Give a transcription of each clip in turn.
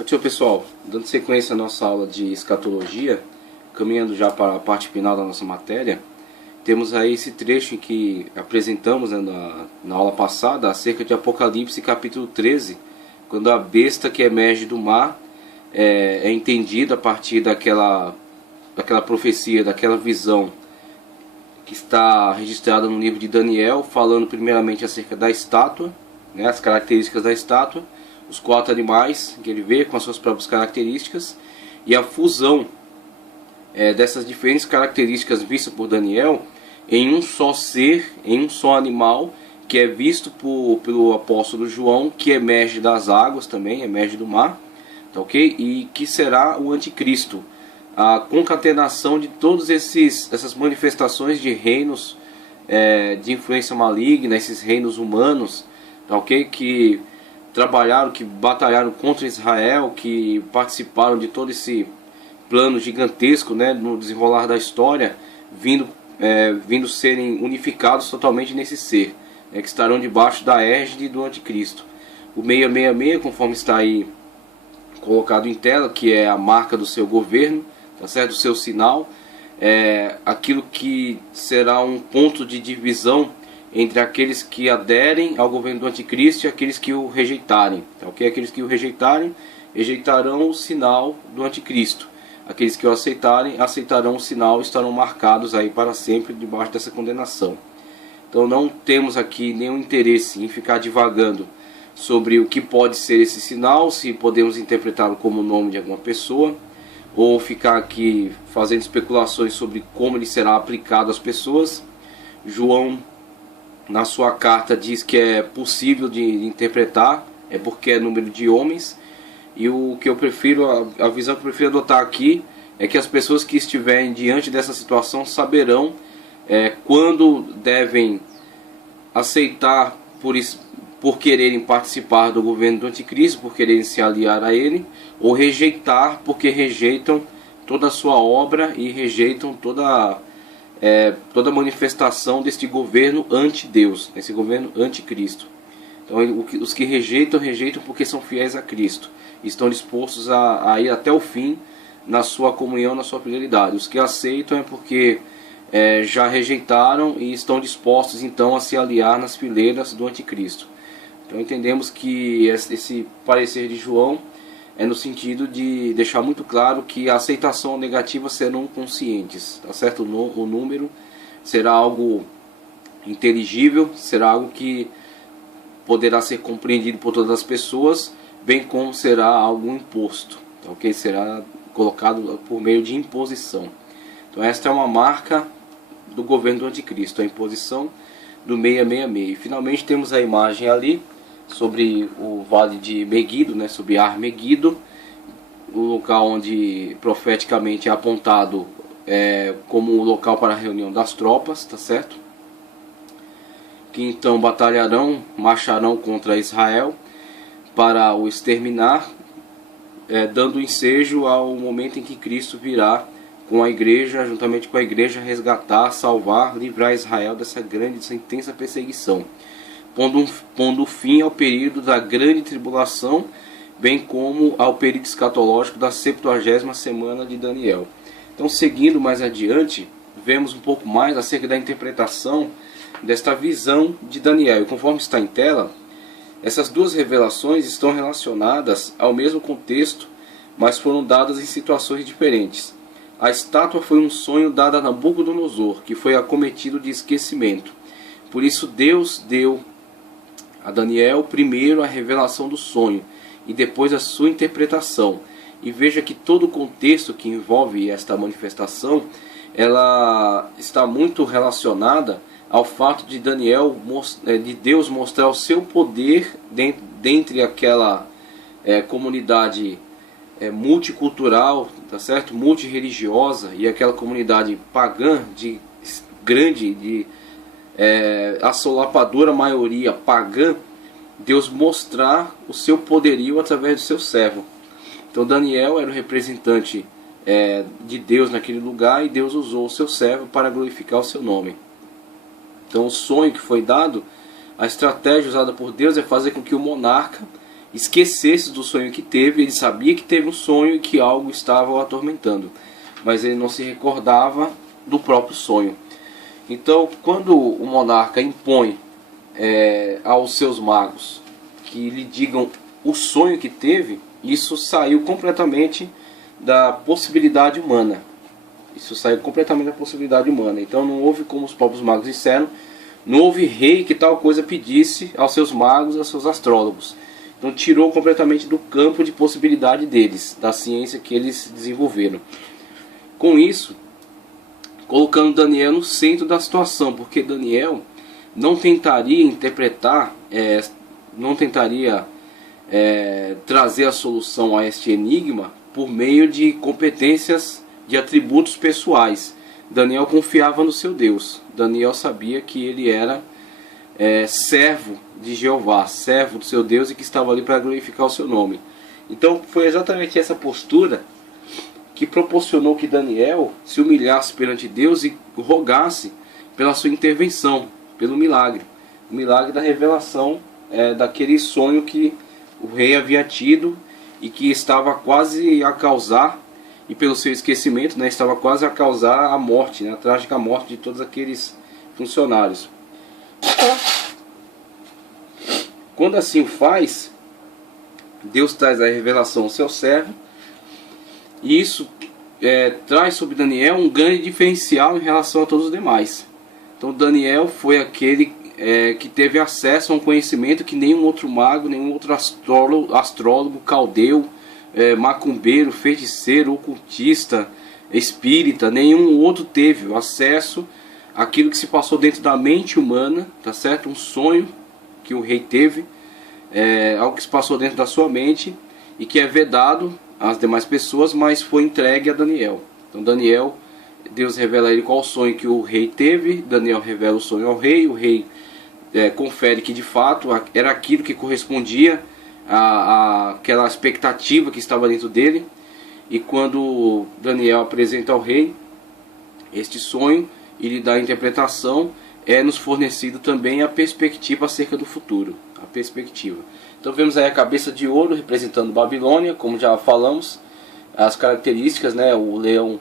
Tchau, pessoal, dando sequência à nossa aula de escatologia, caminhando já para a parte final da nossa matéria, temos aí esse trecho em que apresentamos, né, na aula passada acerca de Apocalipse capítulo 13, quando a besta que emerge do mar é entendida a partir daquela profecia, daquela visão que está registrada no livro de Daniel, falando primeiramente acerca da estátua, né, as características da estátua, os 4 animais que ele vê com as suas próprias características, e a fusão dessas diferentes características vistas por Daniel em um só ser, em um só animal, que é visto pelo apóstolo João, que emerge das águas também, emerge do mar, tá ok? E que será o anticristo, a concatenação de todas essas manifestações de reinos de influência maligna, esses reinos humanos, tá ok? Que trabalharam, que batalharam contra Israel, que participaram de todo esse plano gigantesco, né, no desenrolar da história, vindo serem unificados totalmente nesse ser, que estarão debaixo da égide do anticristo. O 666, conforme está aí colocado em tela, que é a marca do seu governo, tá certo? O seu sinal, aquilo que será um ponto de divisão entre aqueles que aderem ao governo do anticristo e aqueles que o rejeitarem, tá ok? Aqueles que o rejeitarem, rejeitarão o sinal do anticristo. Aqueles que o aceitarem, aceitarão o sinal e estarão marcados aí para sempre debaixo dessa condenação. Então não temos aqui nenhum interesse em ficar divagando sobre o que pode ser esse sinal, se podemos interpretá-lo como o nome de alguma pessoa, ou ficar aqui fazendo especulações sobre como ele será aplicado às pessoas. João, na sua carta, diz que é possível de interpretar, porque é número de homens, e o que eu prefiro, a visão que eu prefiro adotar aqui, é que as pessoas que estiverem diante dessa situação saberão quando devem aceitar por quererem participar do governo do anticristo, por quererem se aliar a ele, ou rejeitar porque rejeitam toda a sua obra e rejeitam toda manifestação deste governo anti-Deus, esse governo anticristo. Então os que rejeitam, rejeitam porque são fiéis a Cristo, estão dispostos a ir até o fim na sua comunhão, na sua fidelidade. Os que aceitam é porque já rejeitaram e estão dispostos então a se aliar nas fileiras do anticristo. Então entendemos que esse parecer de João é no sentido de deixar muito claro que a aceitação negativa serão conscientes, tá certo? O número será algo inteligível, será algo que poderá ser compreendido por todas as pessoas, bem como será algo imposto, tá ok? Será colocado por meio de imposição. Então esta é uma marca do governo do anticristo, a imposição do 666. E finalmente temos a imagem ali sobre o vale de Meguido, né, sobre Ar Meguido, o local onde profeticamente é apontado como o local para a reunião das tropas, tá certo? Que então batalharão, marcharão contra Israel para o exterminar, dando ensejo ao momento em que Cristo virá com a igreja, juntamente com a igreja, resgatar, salvar, livrar Israel dessa intensa perseguição, pondo fim ao período da grande tribulação, bem como ao período escatológico da 70ª semana de Daniel. Então, seguindo mais adiante, vemos um pouco mais acerca da interpretação desta visão de Daniel. E conforme está em tela, essas duas revelações estão relacionadas ao mesmo contexto, mas foram dadas em situações diferentes. A estátua foi um sonho dado a Nabucodonosor, que foi acometido de esquecimento. Por isso Deus deu a Daniel primeiro a revelação do sonho e depois a sua interpretação. E veja que todo o contexto que envolve esta manifestação, ela está muito relacionada ao fato de de Deus mostrar o seu poder dentre aquela comunidade multicultural, tá certo? Multireligiosa, e aquela comunidade pagã de assolapadora maioria pagã. Deus mostrar o seu poderio através do seu servo. Então Daniel era o representante de Deus naquele lugar, e Deus usou o seu servo para glorificar o seu nome. Então o sonho que foi dado, a estratégia usada por Deus é fazer com que o monarca esquecesse do sonho que teve. Ele sabia que teve um sonho e que algo estava o atormentando, mas ele não se recordava do próprio sonho. Então, quando o monarca impõe aos seus magos que lhe digam o sonho que teve, isso saiu completamente da possibilidade humana. Isso saiu completamente da possibilidade humana. Então não houve, como os próprios magos disseram, não houve rei que tal coisa pedisse aos seus magos, aos seus astrólogos. Então tirou completamente do campo de possibilidade deles, da ciência que eles desenvolveram. Com isso, colocando Daniel no centro da situação, porque Daniel não tentaria interpretar, não tentaria trazer a solução a este enigma por meio de competências, de atributos pessoais. Daniel confiava no seu Deus. Daniel sabia que ele era servo de Jeová, servo do seu Deus, e que estava ali para glorificar o seu nome. Então foi exatamente essa postura que proporcionou que Daniel se humilhasse perante Deus e rogasse pela sua intervenção, pelo milagre. O milagre da revelação daquele sonho que o rei havia tido e que estava quase a causar, e pelo seu esquecimento, estava quase a causar a morte, a trágica morte de todos aqueles funcionários. Quando assim o faz, Deus traz a revelação ao seu servo, e isso traz sobre Daniel um grande diferencial em relação a todos os demais. Então Daniel foi aquele que teve acesso a um conhecimento que nenhum outro mago, nenhum outro astrólogo, caldeu, macumbeiro, feiticeiro, ocultista, espírita, nenhum outro teve acesso àquilo que se passou dentro da mente humana, tá certo? Um sonho que o rei teve, algo que se passou dentro da sua mente e que é vedado às demais pessoas, mas foi entregue a Daniel. Então Daniel, Deus revela a ele qual o sonho que o rei teve, Daniel revela o sonho ao rei, o rei confere que de fato era aquilo que correspondia àquela expectativa que estava dentro dele. E quando Daniel apresenta ao rei este sonho e lhe dá a interpretação, nos fornecido também a perspectiva acerca do futuro, a perspectiva. Então vemos aí a cabeça de ouro representando Babilônia, como já falamos, as características, o leão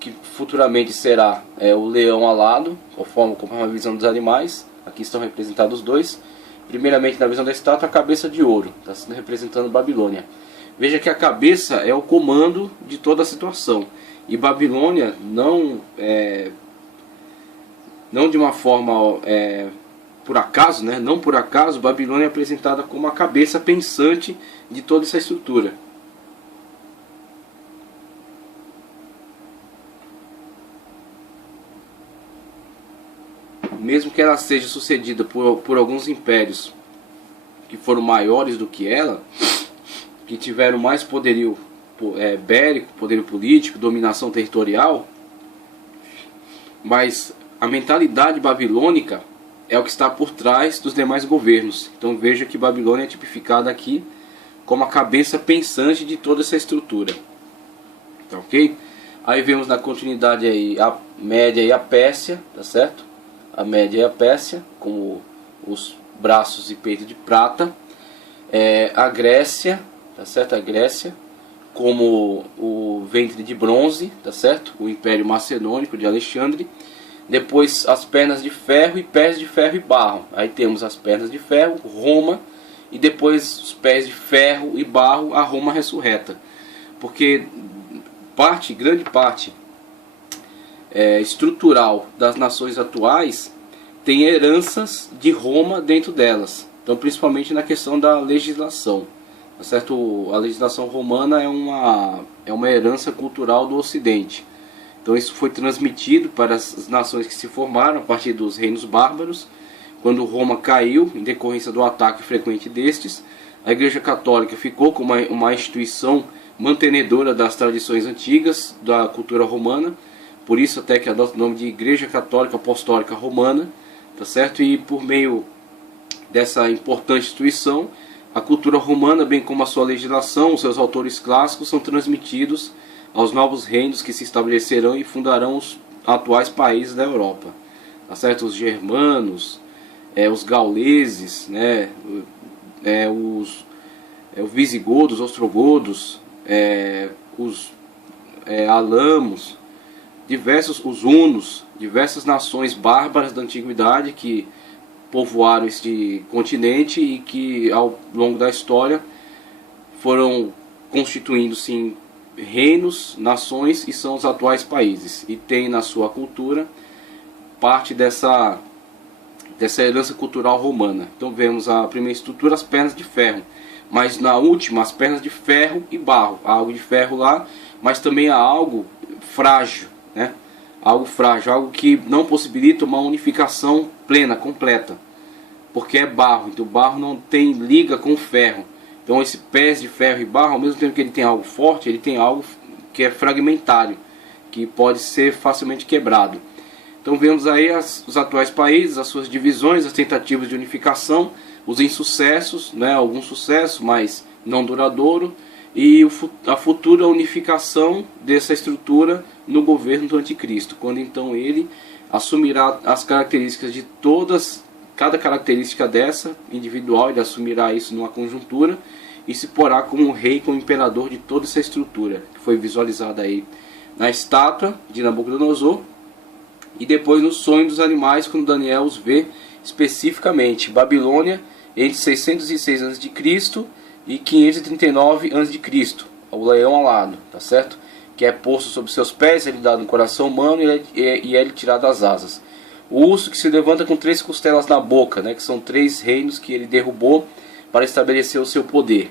que futuramente será o leão alado, conforme a visão dos animais. Aqui estão representados os dois. Primeiramente, na visão da estátua, a cabeça de ouro, está sendo representando Babilônia. Veja que a cabeça é o comando de toda a situação. E Babilônia não de uma forma por acaso, não por acaso, Babilônia é apresentada como a cabeça pensante de toda essa estrutura. Mesmo que ela seja sucedida por alguns impérios que foram maiores do que ela, que tiveram mais poderio bélico, poderio político, dominação territorial, mas a mentalidade babilônica é o que está por trás dos demais governos. Então veja que Babilônia é tipificada aqui como a cabeça pensante de toda essa estrutura. Tá ok? Aí vemos na continuidade aí a Média e a Pérsia, tá certo? A Média e a Pérsia, com os braços e peito de prata. A Grécia, tá certo? A Grécia, como o ventre de bronze, tá certo? O Império Macedônico de Alexandre. Depois as pernas de ferro e pés de ferro e barro. Aí temos as pernas de ferro, Roma, e depois os pés de ferro e barro, a Roma ressurreta. Porque grande parte estrutural das nações atuais tem heranças de Roma dentro delas. Então, principalmente na questão da legislação, tá certo? A legislação romana é uma herança cultural do Ocidente. Então isso foi transmitido para as nações que se formaram a partir dos reinos bárbaros. Quando Roma caiu, em decorrência do ataque frequente destes, a Igreja Católica ficou como uma instituição mantenedora das tradições antigas da cultura romana. Por isso até que adota o nome de Igreja Católica Apostólica Romana, tá certo? E por meio dessa importante instituição, a cultura romana, bem como a sua legislação, os seus autores clássicos, são transmitidos aos novos reinos que se estabelecerão e fundarão os atuais países da Europa, tá certo? Os germanos, os gauleses, os visigodos, ostrogodos, os alamos, os hunos, diversas nações bárbaras da antiguidade que povoaram este continente e que ao longo da história foram constituindo-se em reinos, nações, e são os atuais países, e tem na sua cultura parte dessa herança cultural romana. Então vemos a primeira estrutura, as pernas de ferro, mas na última as pernas de ferro e barro. Há algo de ferro lá, mas também há algo frágil, né? Algo frágil, algo que não possibilita uma unificação plena, completa, porque é barro, então o barro não tem liga com o ferro. Então esse pés de ferro e barro, ao mesmo tempo que ele tem algo forte, ele tem algo que é fragmentário, que pode ser facilmente quebrado. Então vemos aí os atuais países, as suas divisões, as tentativas de unificação, os insucessos, né, alguns sucessos, mas não duradouro, e a futura unificação dessa estrutura no governo do anticristo, quando então ele assumirá as características de cada característica dessa individual, ele assumirá isso numa conjuntura e se porá como rei, como imperador de toda essa estrutura, que foi visualizada aí na estátua de Nabucodonosor, e depois no sonho dos animais, quando Daniel os vê especificamente. Babilônia, entre 606 a.C. e 539 a.C., o leão alado, tá certo? Que é posto sobre seus pés, ele dado no coração humano e é lhe tirado as asas. O urso que se levanta com 3 costelas na boca, né? Que são 3 reinos que ele derrubou para estabelecer o seu poder.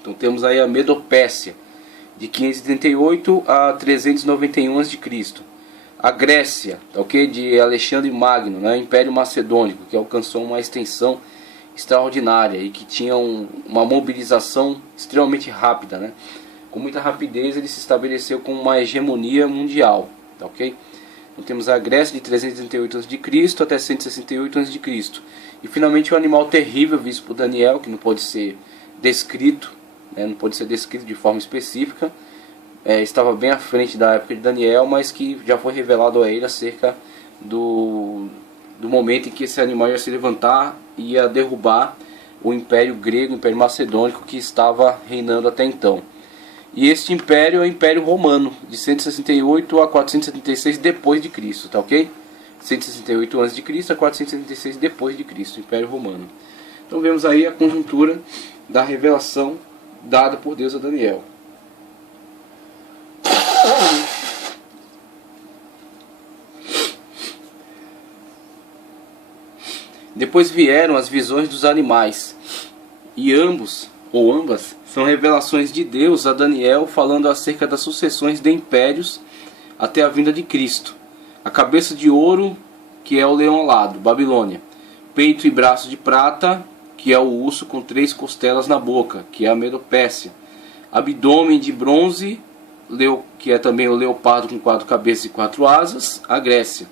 Então temos aí a Medopécia, de 538 a 391 a.C. A Grécia, ok, de Alexandre Magno, né? Império Macedônico, que alcançou uma extensão extraordinária e que tinha uma mobilização extremamente rápida, né? Com muita rapidez ele se estabeleceu com uma hegemonia mundial, tá, ok? Então temos a Grécia de 338 a.C. até 168 a.C. E finalmente o animal terrível visto por Daniel, que não pode ser descrito, né? Não pode ser descrito de forma específica, estava bem à frente da época de Daniel, mas que já foi revelado a ele acerca do momento em que esse animal ia se levantar e ia derrubar o Império Grego, o Império Macedônico, que estava reinando até então. E este império é o Império Romano, de 168 a 476 depois de Cristo, tá, ok? 168 a.C. a 476 depois de Cristo, Império Romano. Então vemos aí a conjuntura da revelação dada por Deus a Daniel. Depois vieram as visões dos animais, e ambas são revelações de Deus a Daniel, falando acerca das sucessões de impérios até a vinda de Cristo. A cabeça de ouro, que é o leão alado, Babilônia. Peito e braço de prata, que é o urso com 3 costelas na boca, que é a Medopécia. Abdômen de bronze, que é também o leopardo com 4 cabeças e 4 asas, a Grécia.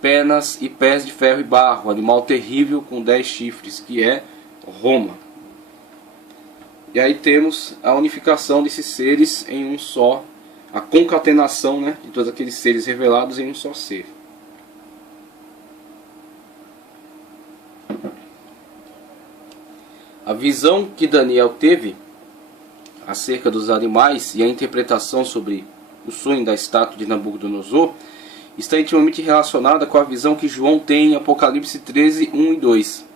Pernas e pés de ferro e barro, animal terrível com 10 chifres, que é Roma. E aí temos a unificação desses seres em um só, a concatenação, né, de todos aqueles seres revelados em um só ser. A visão que Daniel teve acerca dos animais e a interpretação sobre o sonho da estátua de Nabucodonosor está intimamente relacionada com a visão que João tem em Apocalipse 13, 1 e 2.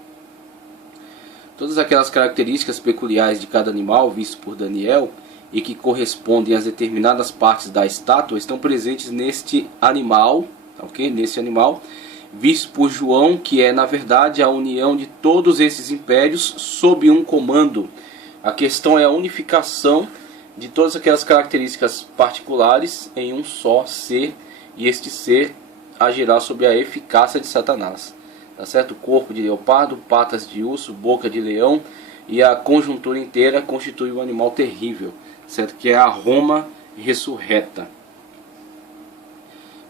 Todas aquelas características peculiares de cada animal visto por Daniel e que correspondem às determinadas partes da estátua estão presentes neste animal, ok? Nesse animal visto por João, que é na verdade a união de todos esses impérios sob um comando. A questão é a unificação de todas aquelas características particulares em um só ser, e este ser agirá sob a eficácia de Satanás. Tá certo? Corpo de leopardo, patas de urso, boca de leão, e a conjuntura inteira constitui um animal terrível, certo? Que é a Roma ressurreta.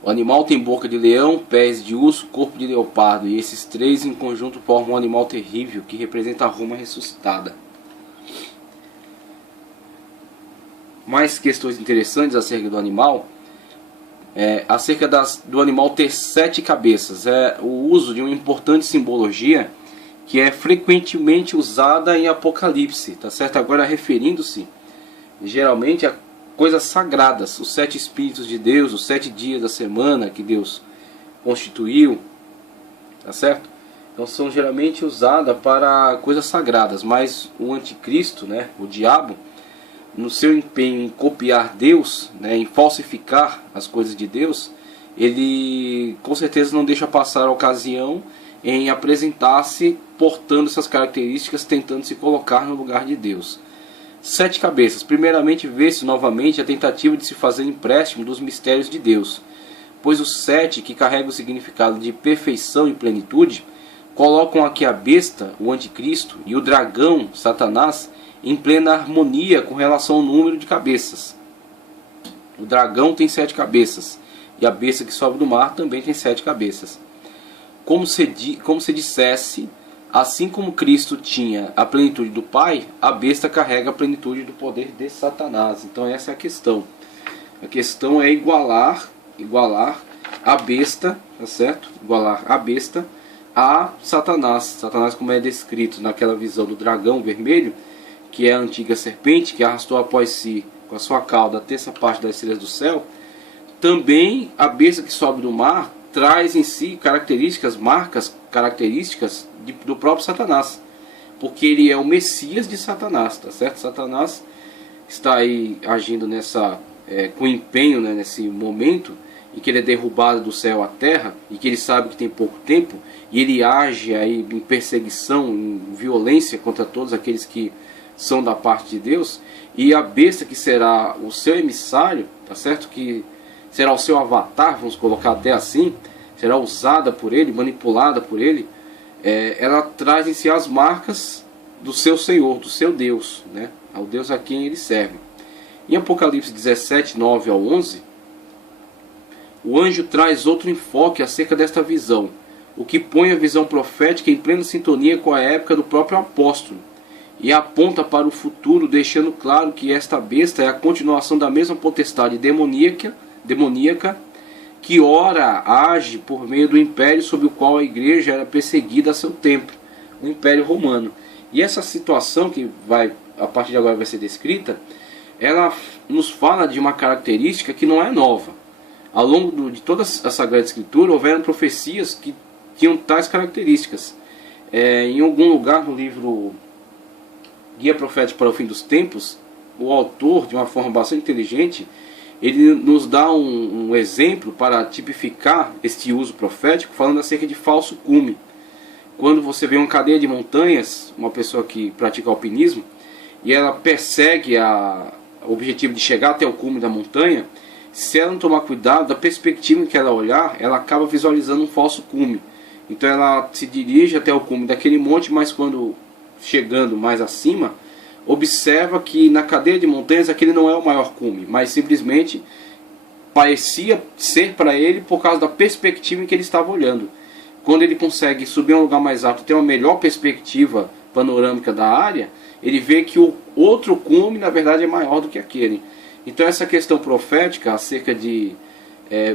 O animal tem boca de leão, pés de urso, corpo de leopardo, e esses 3 em conjunto formam um animal terrível que representa a Roma ressuscitada. Mais questões interessantes acerca do animal. Acerca do animal ter 7 cabeças, é o uso de uma importante simbologia que é frequentemente usada em Apocalipse, tá certo? Agora referindo-se geralmente a coisas sagradas, os 7 Espíritos de Deus, os 7 dias da semana que Deus constituiu, tá certo? Então são geralmente usadas para coisas sagradas, mas o anticristo, né, o diabo, no seu empenho em copiar Deus, né, em falsificar as coisas de Deus, ele com certeza não deixa passar a ocasião em apresentar-se portando essas características, tentando se colocar no lugar de Deus. 7 cabeças. Primeiramente, vê-se novamente a tentativa de se fazer empréstimo dos mistérios de Deus, pois os 7, que carregam o significado de perfeição e plenitude, colocam aqui a besta, o anticristo, e o dragão, Satanás, em plena harmonia com relação ao número de cabeças. O dragão tem 7 cabeças, e a besta que sobe do mar também tem 7 cabeças. Como se dissesse, assim como Cristo tinha a plenitude do Pai, a besta carrega a plenitude do poder de Satanás. Então essa é a questão. A questão é igualar a besta, tá certo? Igualar a besta a Satanás. Satanás, como é descrito naquela visão do dragão vermelho, que é a antiga serpente, que arrastou após si com a sua cauda a terça parte das estrelas do céu. Também a besta que sobe do mar traz em si características do próprio Satanás, porque ele é o Messias de Satanás, tá certo? Satanás está aí agindo com empenho, né, nesse momento em que ele é derrubado do céu à terra e que ele sabe que tem pouco tempo, e ele age aí em perseguição, em violência contra todos aqueles que são da parte de Deus, e a besta que será o seu emissário, tá certo? Que será o seu avatar, vamos colocar até assim, será usada por ele, manipulada por ele, ela traz em si as marcas do seu Senhor, do seu Deus, né? Ao Deus a quem ele serve. Em Apocalipse 17, 9 ao 11, o anjo traz outro enfoque acerca desta visão, o que põe a visão profética em plena sintonia com a época do próprio apóstolo, e aponta para o futuro, deixando claro que esta besta é a continuação da mesma potestade demoníaca que ora age por meio do império sob o qual a igreja era perseguida a seu tempo, o Império Romano. E essa situação que a partir de agora vai ser descrita, ela nos fala de uma característica que não é nova. Ao longo de toda a Sagrada Escritura houveram profecias que tinham tais características. Em algum lugar no livro Guia Profético para o Fim dos Tempos, o autor, de uma forma bastante inteligente, ele nos dá um exemplo para tipificar este uso profético, falando acerca de falso cume. Quando você vê uma cadeia de montanhas, uma pessoa que pratica alpinismo, e ela persegue o objetivo de chegar até o cume da montanha, se ela não tomar cuidado, da perspectiva em que ela olhar, ela acaba visualizando um falso cume. Então ela se dirige até o cume daquele monte, mas quando chegando mais acima, observa que na cadeia de montanhas aquele não é o maior cume, mas simplesmente parecia ser para ele por causa da perspectiva em que ele estava olhando. Quando ele consegue subir a um lugar mais alto e ter uma melhor perspectiva panorâmica da área, ele vê que o outro cume na verdade é maior do que aquele. Então essa questão profética acerca de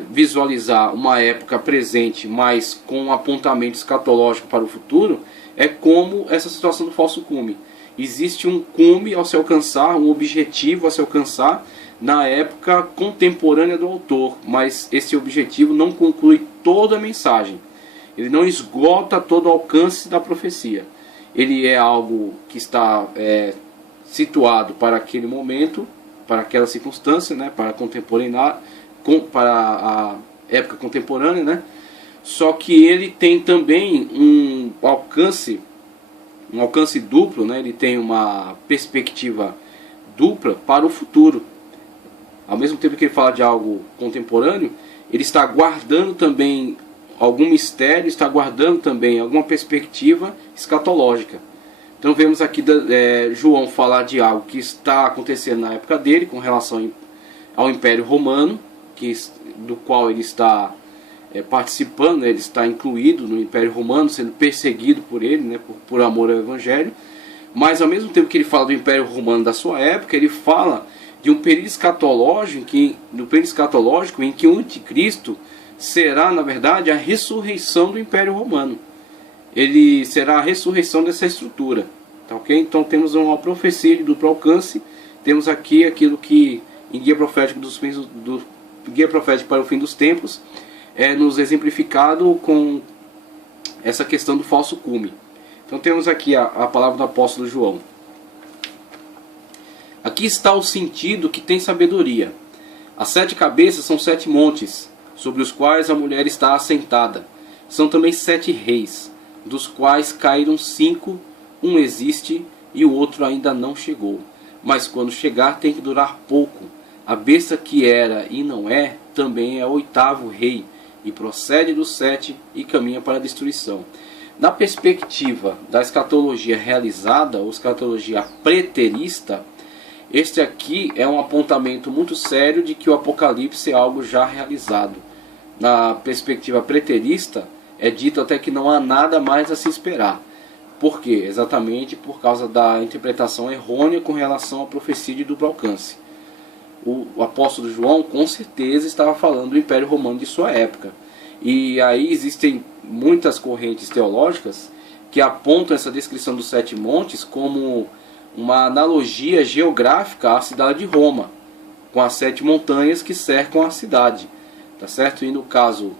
visualizar uma época presente, mas com um apontamento escatológico para o futuro, é como essa situação do falso cume. Existe um cume ao se alcançar, um objetivo a se alcançar na época contemporânea do autor, mas esse objetivo não conclui toda a mensagem. Ele não esgota todo o alcance da profecia. Ele é algo que está situado para aquele momento, para aquela circunstância, né, para a época contemporânea, né? Só que ele tem também um alcance duplo, né? Ele tem uma perspectiva dupla para o futuro. Ao mesmo tempo que ele fala de algo contemporâneo, ele está guardando também algum mistério, está guardando também alguma perspectiva escatológica. Então vemos aqui João falar de algo que está acontecendo na época dele, com relação ao Império Romano, do qual ele está participando, né? Ele está incluído no Império Romano, sendo perseguido por ele, né? por amor ao Evangelho. Mas ao mesmo tempo que ele fala do Império Romano da sua época, ele fala de um período escatológico em que o anticristo será, na verdade, a ressurreição do Império Romano. ele será a ressurreição dessa estrutura, tá ok? Então temos uma profecia de duplo alcance, temos aqui aquilo que em Guia Profético Guia Profético para o Fim dos Tempos é nos exemplificado com essa questão do falso cume. Então temos aqui a palavra do apóstolo João. Aqui está o sentido que tem sabedoria. As 7 cabeças são 7 montes, sobre os quais a mulher está assentada. São também 7 reis, dos quais caíram 5, um existe e o outro ainda não chegou. Mas quando chegar tem que durar pouco. A besta que era e não é, também é o 8º rei, e procede dos 7 e caminha para a destruição. Na perspectiva da escatologia realizada, ou escatologia preterista, este aqui é um apontamento muito sério de que o Apocalipse é algo já realizado. Na perspectiva preterista, é dito até que não há nada mais a se esperar. Por quê? Exatamente por causa da interpretação errônea com relação à profecia de duplo alcance. O apóstolo João com certeza estava falando do Império Romano de sua época. E aí existem muitas correntes teológicas que apontam essa descrição dos 7 montes como uma analogia geográfica à cidade de Roma, com as 7 montanhas que cercam a cidade, tá certo? E no caso,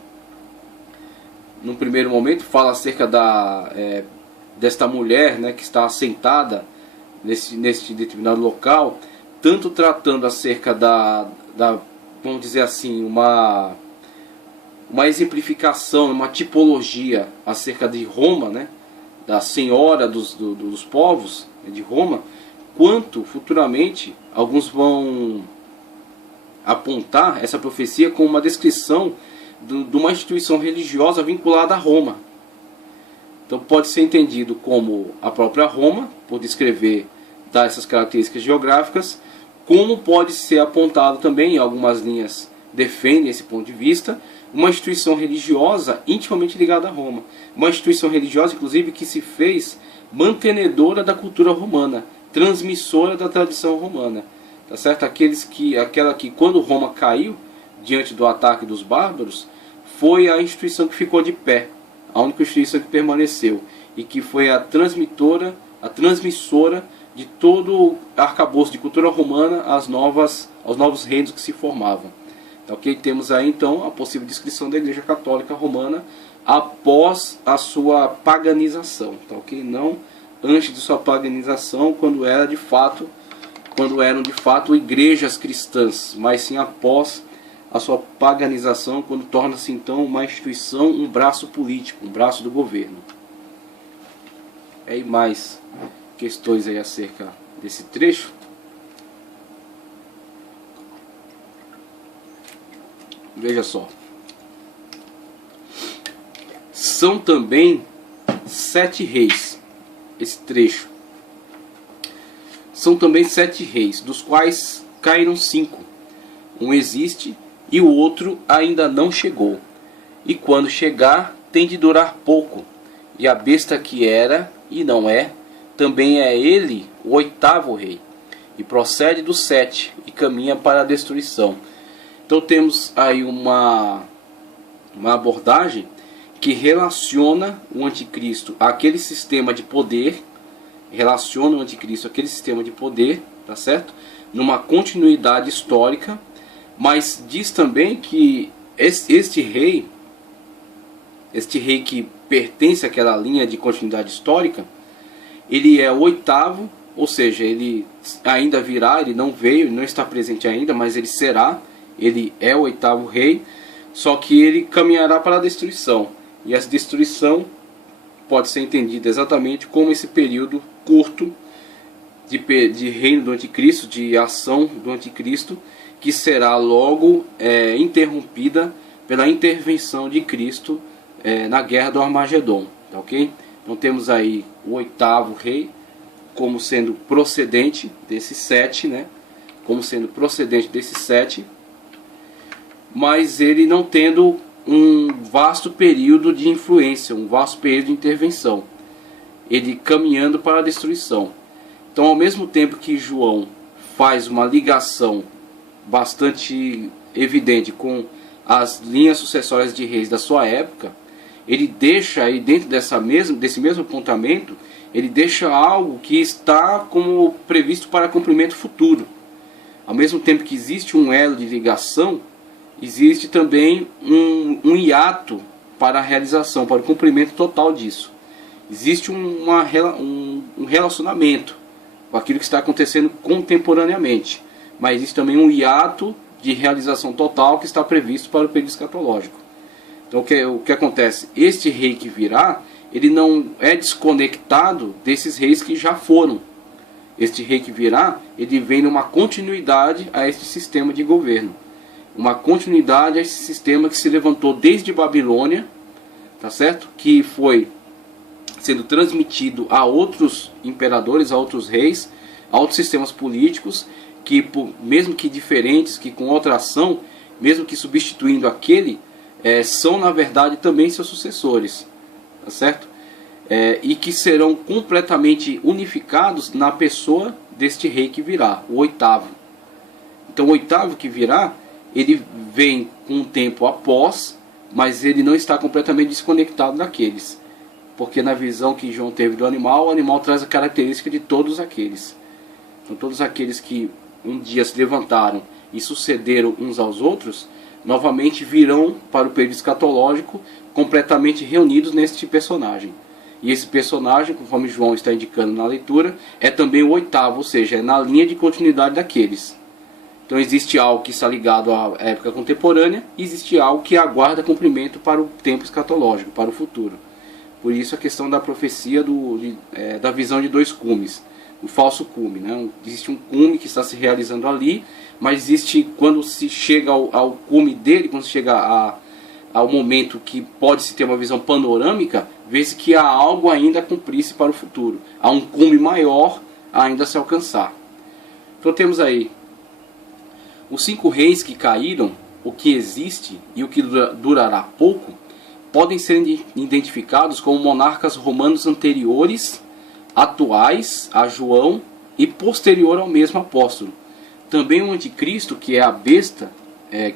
no primeiro momento, fala acerca desta mulher, né, que está assentada nesse determinado local, tanto tratando acerca vamos dizer assim, uma exemplificação, uma tipologia acerca de Roma, né, da senhora dos povos de Roma, quanto futuramente alguns vão apontar essa profecia como uma descrição de uma instituição religiosa vinculada a Roma. Então pode ser entendido como a própria Roma, por descrever, dar essas características geográficas, como pode ser apontado também, em algumas linhas defendem esse ponto de vista, uma instituição religiosa intimamente ligada a Roma. Uma instituição religiosa, inclusive, que se fez mantenedora da cultura romana, transmissora da tradição romana. Tá certo? Aquela que, quando Roma caiu, diante do ataque dos bárbaros, foi a instituição que ficou de pé, a única instituição que permaneceu, e que foi a transmissora de todo o arcabouço de cultura romana aos novos reinos que se formavam. Tá, ok? Temos aí então a possível descrição da Igreja Católica Romana após a sua paganização, tá, ok? Não antes de sua paganização, quando eram de fato igrejas cristãs, mas sim após a sua paganização, quando torna-se então uma instituição, um braço político, um braço do governo. E mais questões aí acerca desse trecho. Veja só. São também 7 reis. Esse trecho. São também 7 reis, dos quais caíram 5. Um existe e o outro ainda não chegou. E quando chegar, tem de durar pouco. E a besta que era e não é, também é ele o 8º rei. E procede dos 7 e caminha para a destruição. Então temos aí uma abordagem que relaciona o anticristo àquele sistema de poder, tá certo? Numa continuidade histórica, mas diz também que este rei que pertence àquela linha de continuidade histórica, ele é o 8º, ou seja, ele ainda virá, ele não veio, ele não está presente ainda, mas ele será. Ele é o 8º rei, só que ele caminhará para a destruição. E essa destruição pode ser entendida exatamente como esse período curto de reino do anticristo, de ação do anticristo, que será logo interrompida pela intervenção de Cristo na guerra do Armagedon. Tá, ok? Então temos aí o 8º rei como sendo procedente desses 7, né? Como sendo procedente desses 7, mas ele não tendo um vasto período de influência, um vasto período de intervenção, ele caminhando para a destruição. Então, ao mesmo tempo que João faz uma ligação bastante evidente com as linhas sucessórias de reis da sua época, ele deixa aí dentro desse mesmo apontamento, ele deixa algo que está como previsto para cumprimento futuro. Ao mesmo tempo que existe um elo de ligação, existe também um hiato para a realização, para o cumprimento total disso. Existe um relacionamento com aquilo que está acontecendo contemporaneamente, mas existe também um hiato de realização total que está previsto para o período escatológico. Então o que acontece? Este rei que virá, ele não é desconectado desses reis que já foram. Este rei que virá, ele vem numa continuidade a este sistema de governo. Uma continuidade a esse sistema que se levantou desde Babilônia, tá certo? Que foi sendo transmitido a outros imperadores, a outros reis, a outros sistemas políticos, que mesmo que diferentes, que com outra ação, mesmo que substituindo aquele, são na verdade também seus sucessores, tá certo? E que serão completamente unificados na pessoa deste rei que virá, o oitavo. Então o oitavo que virá, ele vem com um tempo após, mas ele não está completamente desconectado daqueles. Porque na visão que João teve do animal, o animal traz a característica de todos aqueles. Então todos aqueles que um dia se levantaram e sucederam uns aos outros, novamente virão para o período escatológico completamente reunidos neste personagem. E esse personagem, conforme João está indicando na leitura, é também o oitavo, ou seja, é na linha de continuidade daqueles. Então existe algo que está ligado à época contemporânea, e existe algo que aguarda cumprimento para o tempo escatológico, para o futuro. Por isso a questão da profecia da visão de dois cumes, o falso cume, né? Existe um cume que está se realizando ali, mas existe, quando se chega ao cume dele, quando se chega ao momento que pode-se ter uma visão panorâmica, vê-se que há algo ainda a cumprir-se para o futuro. Há um cume maior ainda a se alcançar. Então temos aí os 5 reis que caíram, o que existe e o que durará pouco, podem ser identificados como monarcas romanos anteriores, atuais a João e posterior ao mesmo apóstolo. Também o anticristo, que é a besta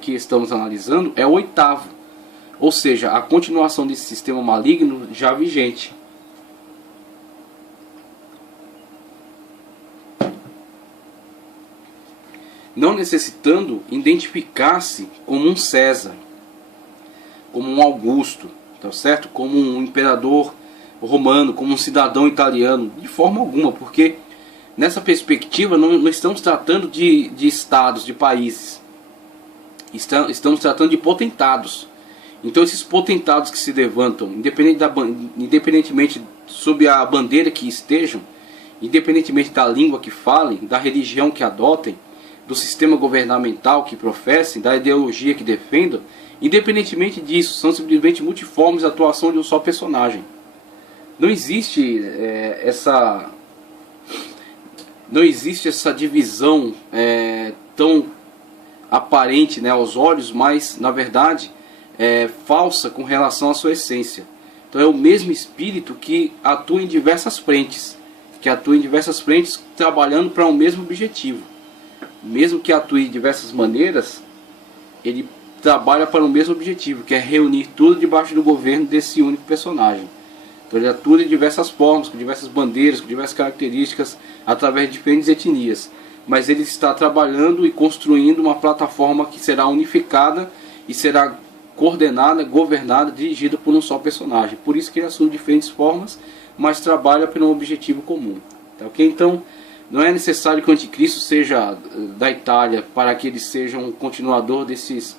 que estamos analisando, é o oitavo, ou seja, a continuação desse sistema maligno já vigente. Não necessitando identificar-se como um César, como um Augusto, tá certo? Como um imperador romano, como um cidadão italiano, de forma alguma, porque nessa perspectiva não estamos tratando de estados, de países, estamos tratando de potentados. Então esses potentados que se levantam, independentemente sob a bandeira que estejam, independentemente da língua que falem, da religião que adotem, do sistema governamental que professem, da ideologia que defendam, independentemente disso, são simplesmente multiformes a atuação de um só personagem. Não existe essa divisão tão aparente, né, aos olhos, mas na verdade falsa com relação à sua essência. Então é o mesmo espírito que atua em diversas frentes, trabalhando para um mesmo objetivo. Mesmo que atue de diversas maneiras, ele trabalha para o mesmo objetivo, que é reunir tudo debaixo do governo desse único personagem. Então ele atua de diversas formas, com diversas bandeiras, com diversas características, através de diferentes etnias. Mas ele está trabalhando e construindo uma plataforma que será unificada e será coordenada, governada, dirigida por um só personagem. Por isso que ele assume diferentes formas, mas trabalha por um objetivo comum. Tá, ok? Então, não é necessário que o anticristo seja da Itália para que ele seja um continuador desses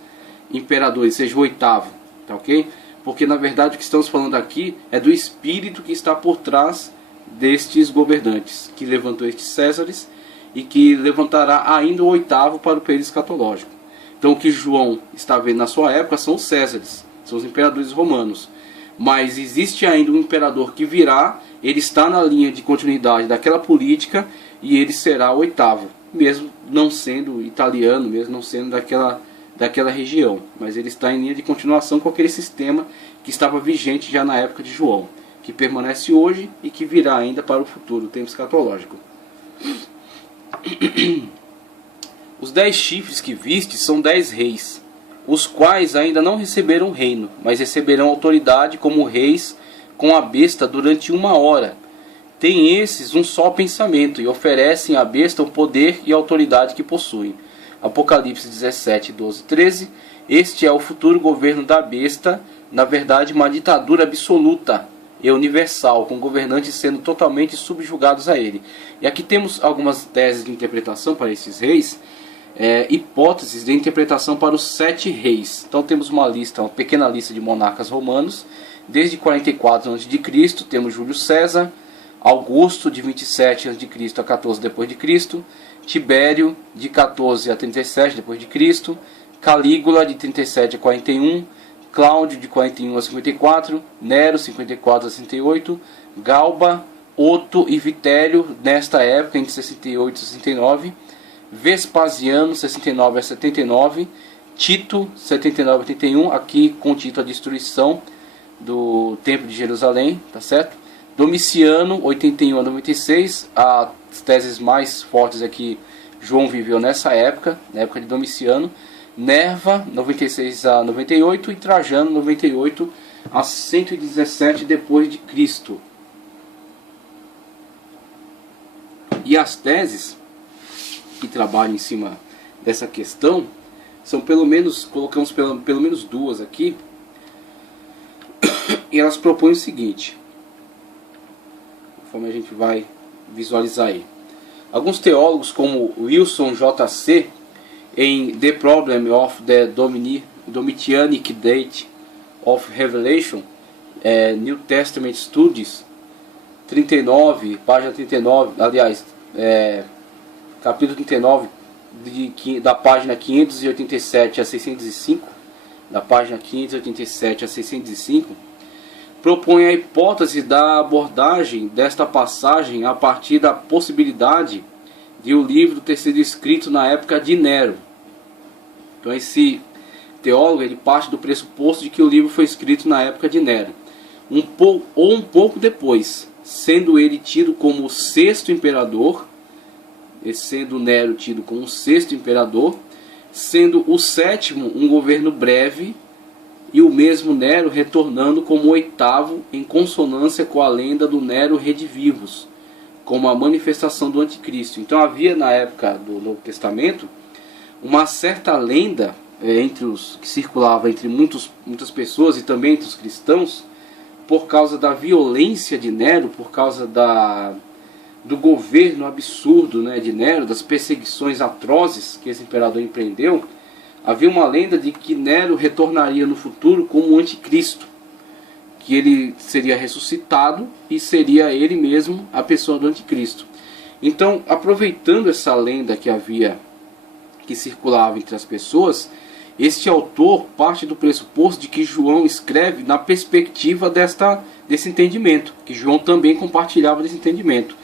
imperadores, seja o oitavo, tá ok? Porque na verdade o que estamos falando aqui é do espírito que está por trás destes governantes, que levantou estes Césares e que levantará ainda o oitavo para o período escatológico. Então o que João está vendo na sua época são os Césares, são os imperadores romanos. Mas existe ainda um imperador que virá, ele está na linha de continuidade daquela política e ele será o oitavo, mesmo não sendo italiano, mesmo não sendo daquela região, mas ele está em linha de continuação com aquele sistema que estava vigente já na época de João, que permanece hoje e que virá ainda para o futuro, o tempo escatológico. Os 10 chifres que viste são 10 reis. os quais ainda não receberam reino, mas receberão autoridade como reis com a besta durante 1 hora. Têm esses um só pensamento e oferecem à besta o poder e a autoridade que possuem. Apocalipse 17, 12, 13. Este é o futuro governo da besta, na verdade uma ditadura absoluta e universal, com governantes sendo totalmente subjugados a ele. E aqui temos algumas teses de interpretação para esses reis, hipóteses de interpretação para os 7 reis. Então temos uma pequena lista de monarcas romanos. Desde 44 a.C. temos Júlio César, Augusto de 27 a.C. a 14 d.C., Tibério de 14 a 37 d.C., Calígula de 37 a 41, Cláudio de 41 a 54, Nero 54 a 68, Galba, Otto e Vitério nesta época entre 68 e 69, Vespasiano 69 a 79, Tito 79 a 81, aqui com Tito a destruição do Templo de Jerusalém, tá certo? Domiciano 81 a 96, as teses mais fortes aqui, João viveu nessa época, na época de Domiciano. Nerva 96 a 98 e Trajano 98 a 117 depois de Cristo. E as teses que trabalham em cima dessa questão são colocamos pelo menos 2 aqui, e elas propõem o seguinte, conforme a gente vai visualizar aí. Alguns teólogos como Wilson J.C. em The Problem of the Domitianic Date of Revelation, New Testament Studies, 39, página 39, aliás, capítulo 39, da página 587 a 605, da página 587 a 605, propõe a hipótese da abordagem desta passagem a partir da possibilidade de o livro ter sido escrito na época de Nero. Então esse teólogo ele parte do pressuposto de que o livro foi escrito na época de Nero, um pouco depois, sendo ele tido como o 6º imperador, e sendo Nero tido como o 6º imperador, sendo o 7º um governo breve, e o mesmo Nero retornando como o 8º, em consonância com a lenda do Nero redivivus, como a manifestação do anticristo. Então havia na época do Novo Testamento uma certa lenda que circulava entre muitas pessoas e também entre os cristãos, por causa da violência de Nero, por causa do governo absurdo, né, de Nero, das perseguições atrozes que esse imperador empreendeu. Havia uma lenda de que Nero retornaria no futuro como o anticristo, que ele seria ressuscitado e seria ele mesmo a pessoa do anticristo. Então, aproveitando essa lenda que circulava entre as pessoas, este autor parte do pressuposto de que João escreve na perspectiva desse entendimento, que João também compartilhava desse entendimento.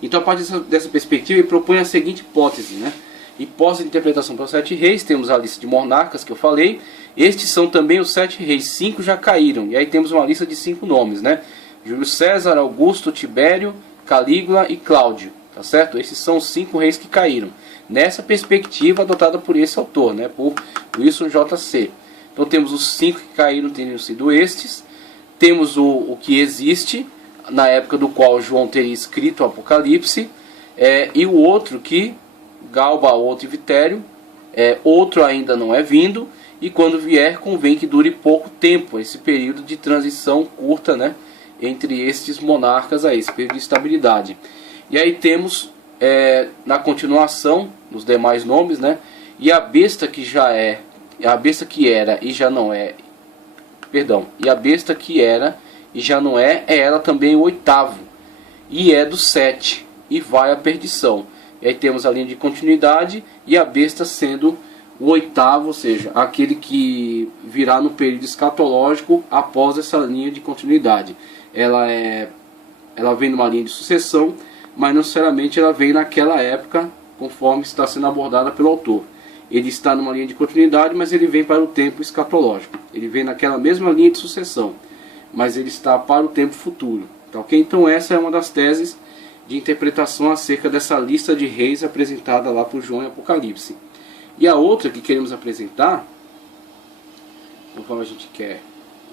Então, a partir dessa perspectiva, ele propõe a seguinte hipótese, né? Hipótese de interpretação para os 7 reis, temos a lista de monarcas que eu falei. Estes são também os 7 reis, 5 já caíram, e aí temos uma lista de 5 nomes, né? Júlio César, Augusto, Tibério, Calígula e Cláudio, tá certo? Esses são os 5 reis que caíram, nessa perspectiva adotada por esse autor, né? Por Wilson J.C. Então temos os 5 que caíram, teriam sido estes. Temos o que existe, na época do qual João teria escrito o Apocalipse, e o outro que Galba, Otto e Vitério, outro ainda não é vindo, e quando vier convém que dure pouco tempo, esse período de transição curta, né, entre estes monarcas, esse período de estabilidade. E aí temos na continuação, nos demais nomes, né, e a besta que a besta que era e já não é, e a besta que era e já não é ela também o 8º, e é do 7, e vai à perdição. E aí temos a linha de continuidade e a besta sendo o 8º, ou seja, aquele que virá no período escatológico após essa linha de continuidade. Ela vem numa linha de sucessão, mas não necessariamente ela vem naquela época, conforme está sendo abordada pelo autor. Ele está numa linha de continuidade, mas ele vem para o tempo escatológico. Ele vem naquela mesma linha de sucessão, mas ele está para o tempo futuro. Tá, ok? Então essa é uma das teses de interpretação acerca dessa lista de reis apresentada lá por João em Apocalipse. E a outra que queremos apresentar conforme a gente quer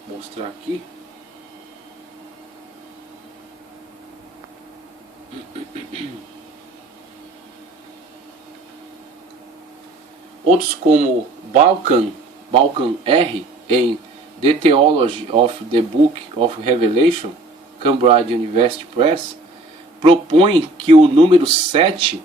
mostrar aqui. Outros como Balkan R em The Theology of the Book of Revelation, Cambridge University Press, propõem que o número 7,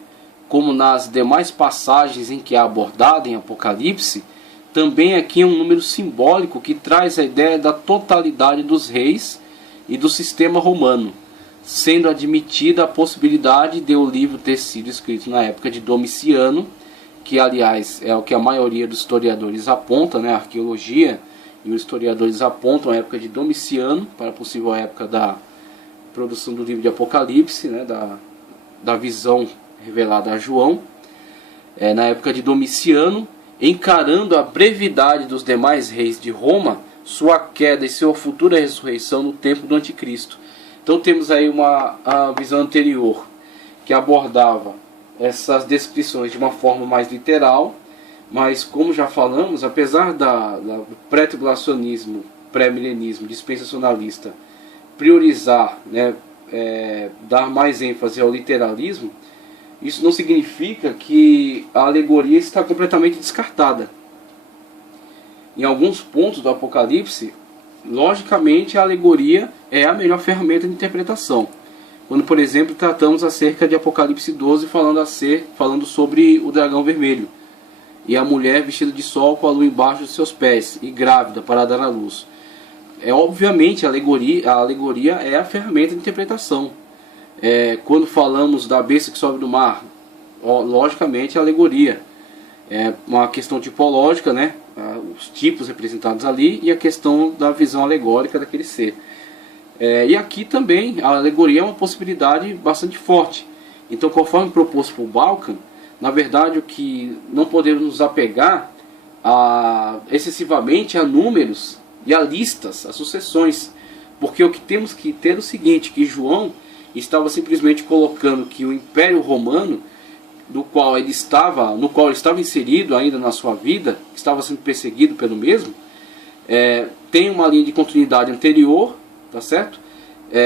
como nas demais passagens em que é abordado em Apocalipse, também aqui é um número simbólico que traz a ideia da totalidade dos reis e do sistema romano, sendo admitida a possibilidade de o livro ter sido escrito na época de Domiciano, que aliás é o que a maioria dos historiadores aponta, né? A arqueologia e os historiadores apontam a época de Domiciano para a possível época da produção do livro de Apocalipse, né? da visão revelada a João, na época de Domiciano, encarando a brevidade dos demais reis de Roma, sua queda e sua futura ressurreição no tempo do Anticristo. Então temos aí a visão anterior, que abordava essas descrições de uma forma mais literal, mas como já falamos, apesar do pré-tribulacionismo, pré-milenismo, dispensacionalista, priorizar, né, dar mais ênfase ao literalismo, isso não significa que a alegoria está completamente descartada. Em alguns pontos do Apocalipse, logicamente a alegoria é a melhor ferramenta de interpretação. Quando, por exemplo, tratamos acerca de Apocalipse 12, falando sobre o dragão vermelho e a mulher vestida de sol com a lua embaixo dos seus pés e grávida para dar à luz. Obviamente a alegoria é a ferramenta de interpretação. Quando falamos da besta que sobe do mar, logicamente a alegoria é uma questão tipológica, né? Os tipos representados ali e a questão da visão alegórica daquele ser. E aqui também a alegoria é uma possibilidade bastante forte. Então, conforme proposto por Balkan, na verdade o que não podemos nos apegar excessivamente a números e a listas, a sucessões, porque o que temos que ter é o seguinte, que João estava simplesmente colocando que o Império Romano, no qual ele estava inserido ainda na sua vida, estava sendo perseguido pelo mesmo, tem uma linha de continuidade anterior, tá certo?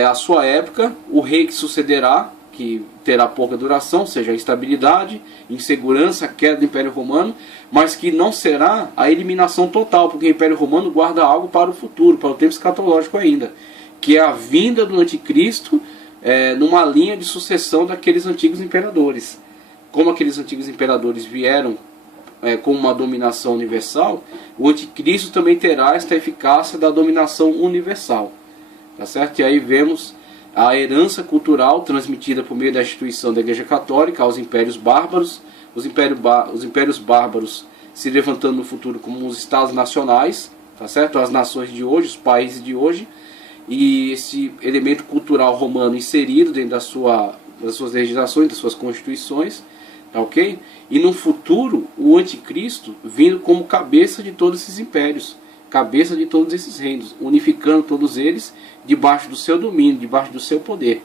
A sua época, o rei que sucederá, que terá pouca duração, ou seja, a instabilidade, insegurança, a queda do Império Romano, mas que não será a eliminação total, porque o Império Romano guarda algo para o futuro, para o tempo escatológico ainda, que é a vinda do Anticristo, numa linha de sucessão daqueles antigos imperadores. Como aqueles antigos imperadores vieram com uma dominação universal, o Anticristo também terá esta eficácia da dominação universal. Tá certo? E aí vemos a herança cultural transmitida por meio da instituição da Igreja Católica aos impérios bárbaros, os impérios bárbaros se levantando no futuro como os estados nacionais, tá certo? As nações de hoje, os países de hoje, e esse elemento cultural romano inserido dentro das suas legislações, das suas constituições, tá ok? E no futuro, o anticristo vindo como cabeça de todos esses impérios, cabeça de todos esses reinos, unificando todos eles debaixo do seu domínio, debaixo do seu poder.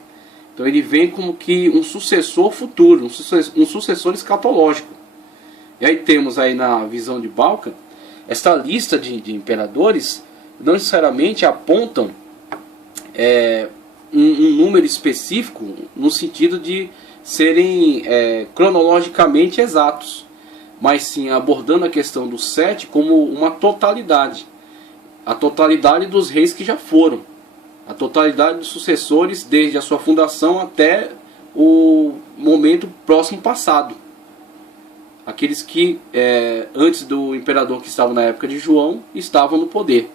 Então ele vem como que um sucessor futuro, um sucessor escatológico. E aí temos aí na visão de Balkan, esta lista de imperadores não necessariamente apontam um número específico no sentido de serem cronologicamente exatos, mas sim abordando a questão do 7 como uma totalidade. A totalidade dos reis que já foram, a totalidade dos sucessores desde a sua fundação até o momento próximo passado. Aqueles que antes do imperador que estava na época de João estavam no poder.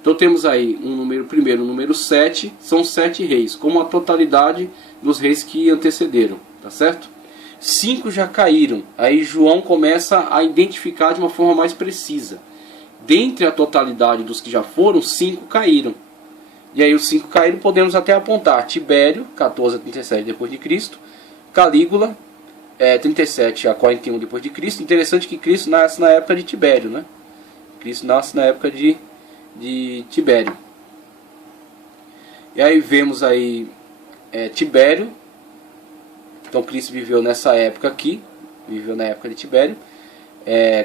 Então temos aí um número primeiro, o número 7, são 7 reis, como a totalidade dos reis que antecederam, tá certo? 5 já caíram, aí João começa a identificar de uma forma mais precisa. Dentre a totalidade dos que já foram, 5 caíram. E aí os 5 caíram podemos até apontar Tibério, 14 a 37 depois de Cristo, Calígula, 37 a 41 depois de Cristo. Interessante que Cristo nasce na época de Tibério, né? Cristo nasce na época de Tibério. E aí vemos aí Tibério. Então Cristo viveu nessa época aqui, viveu na época de Tibério.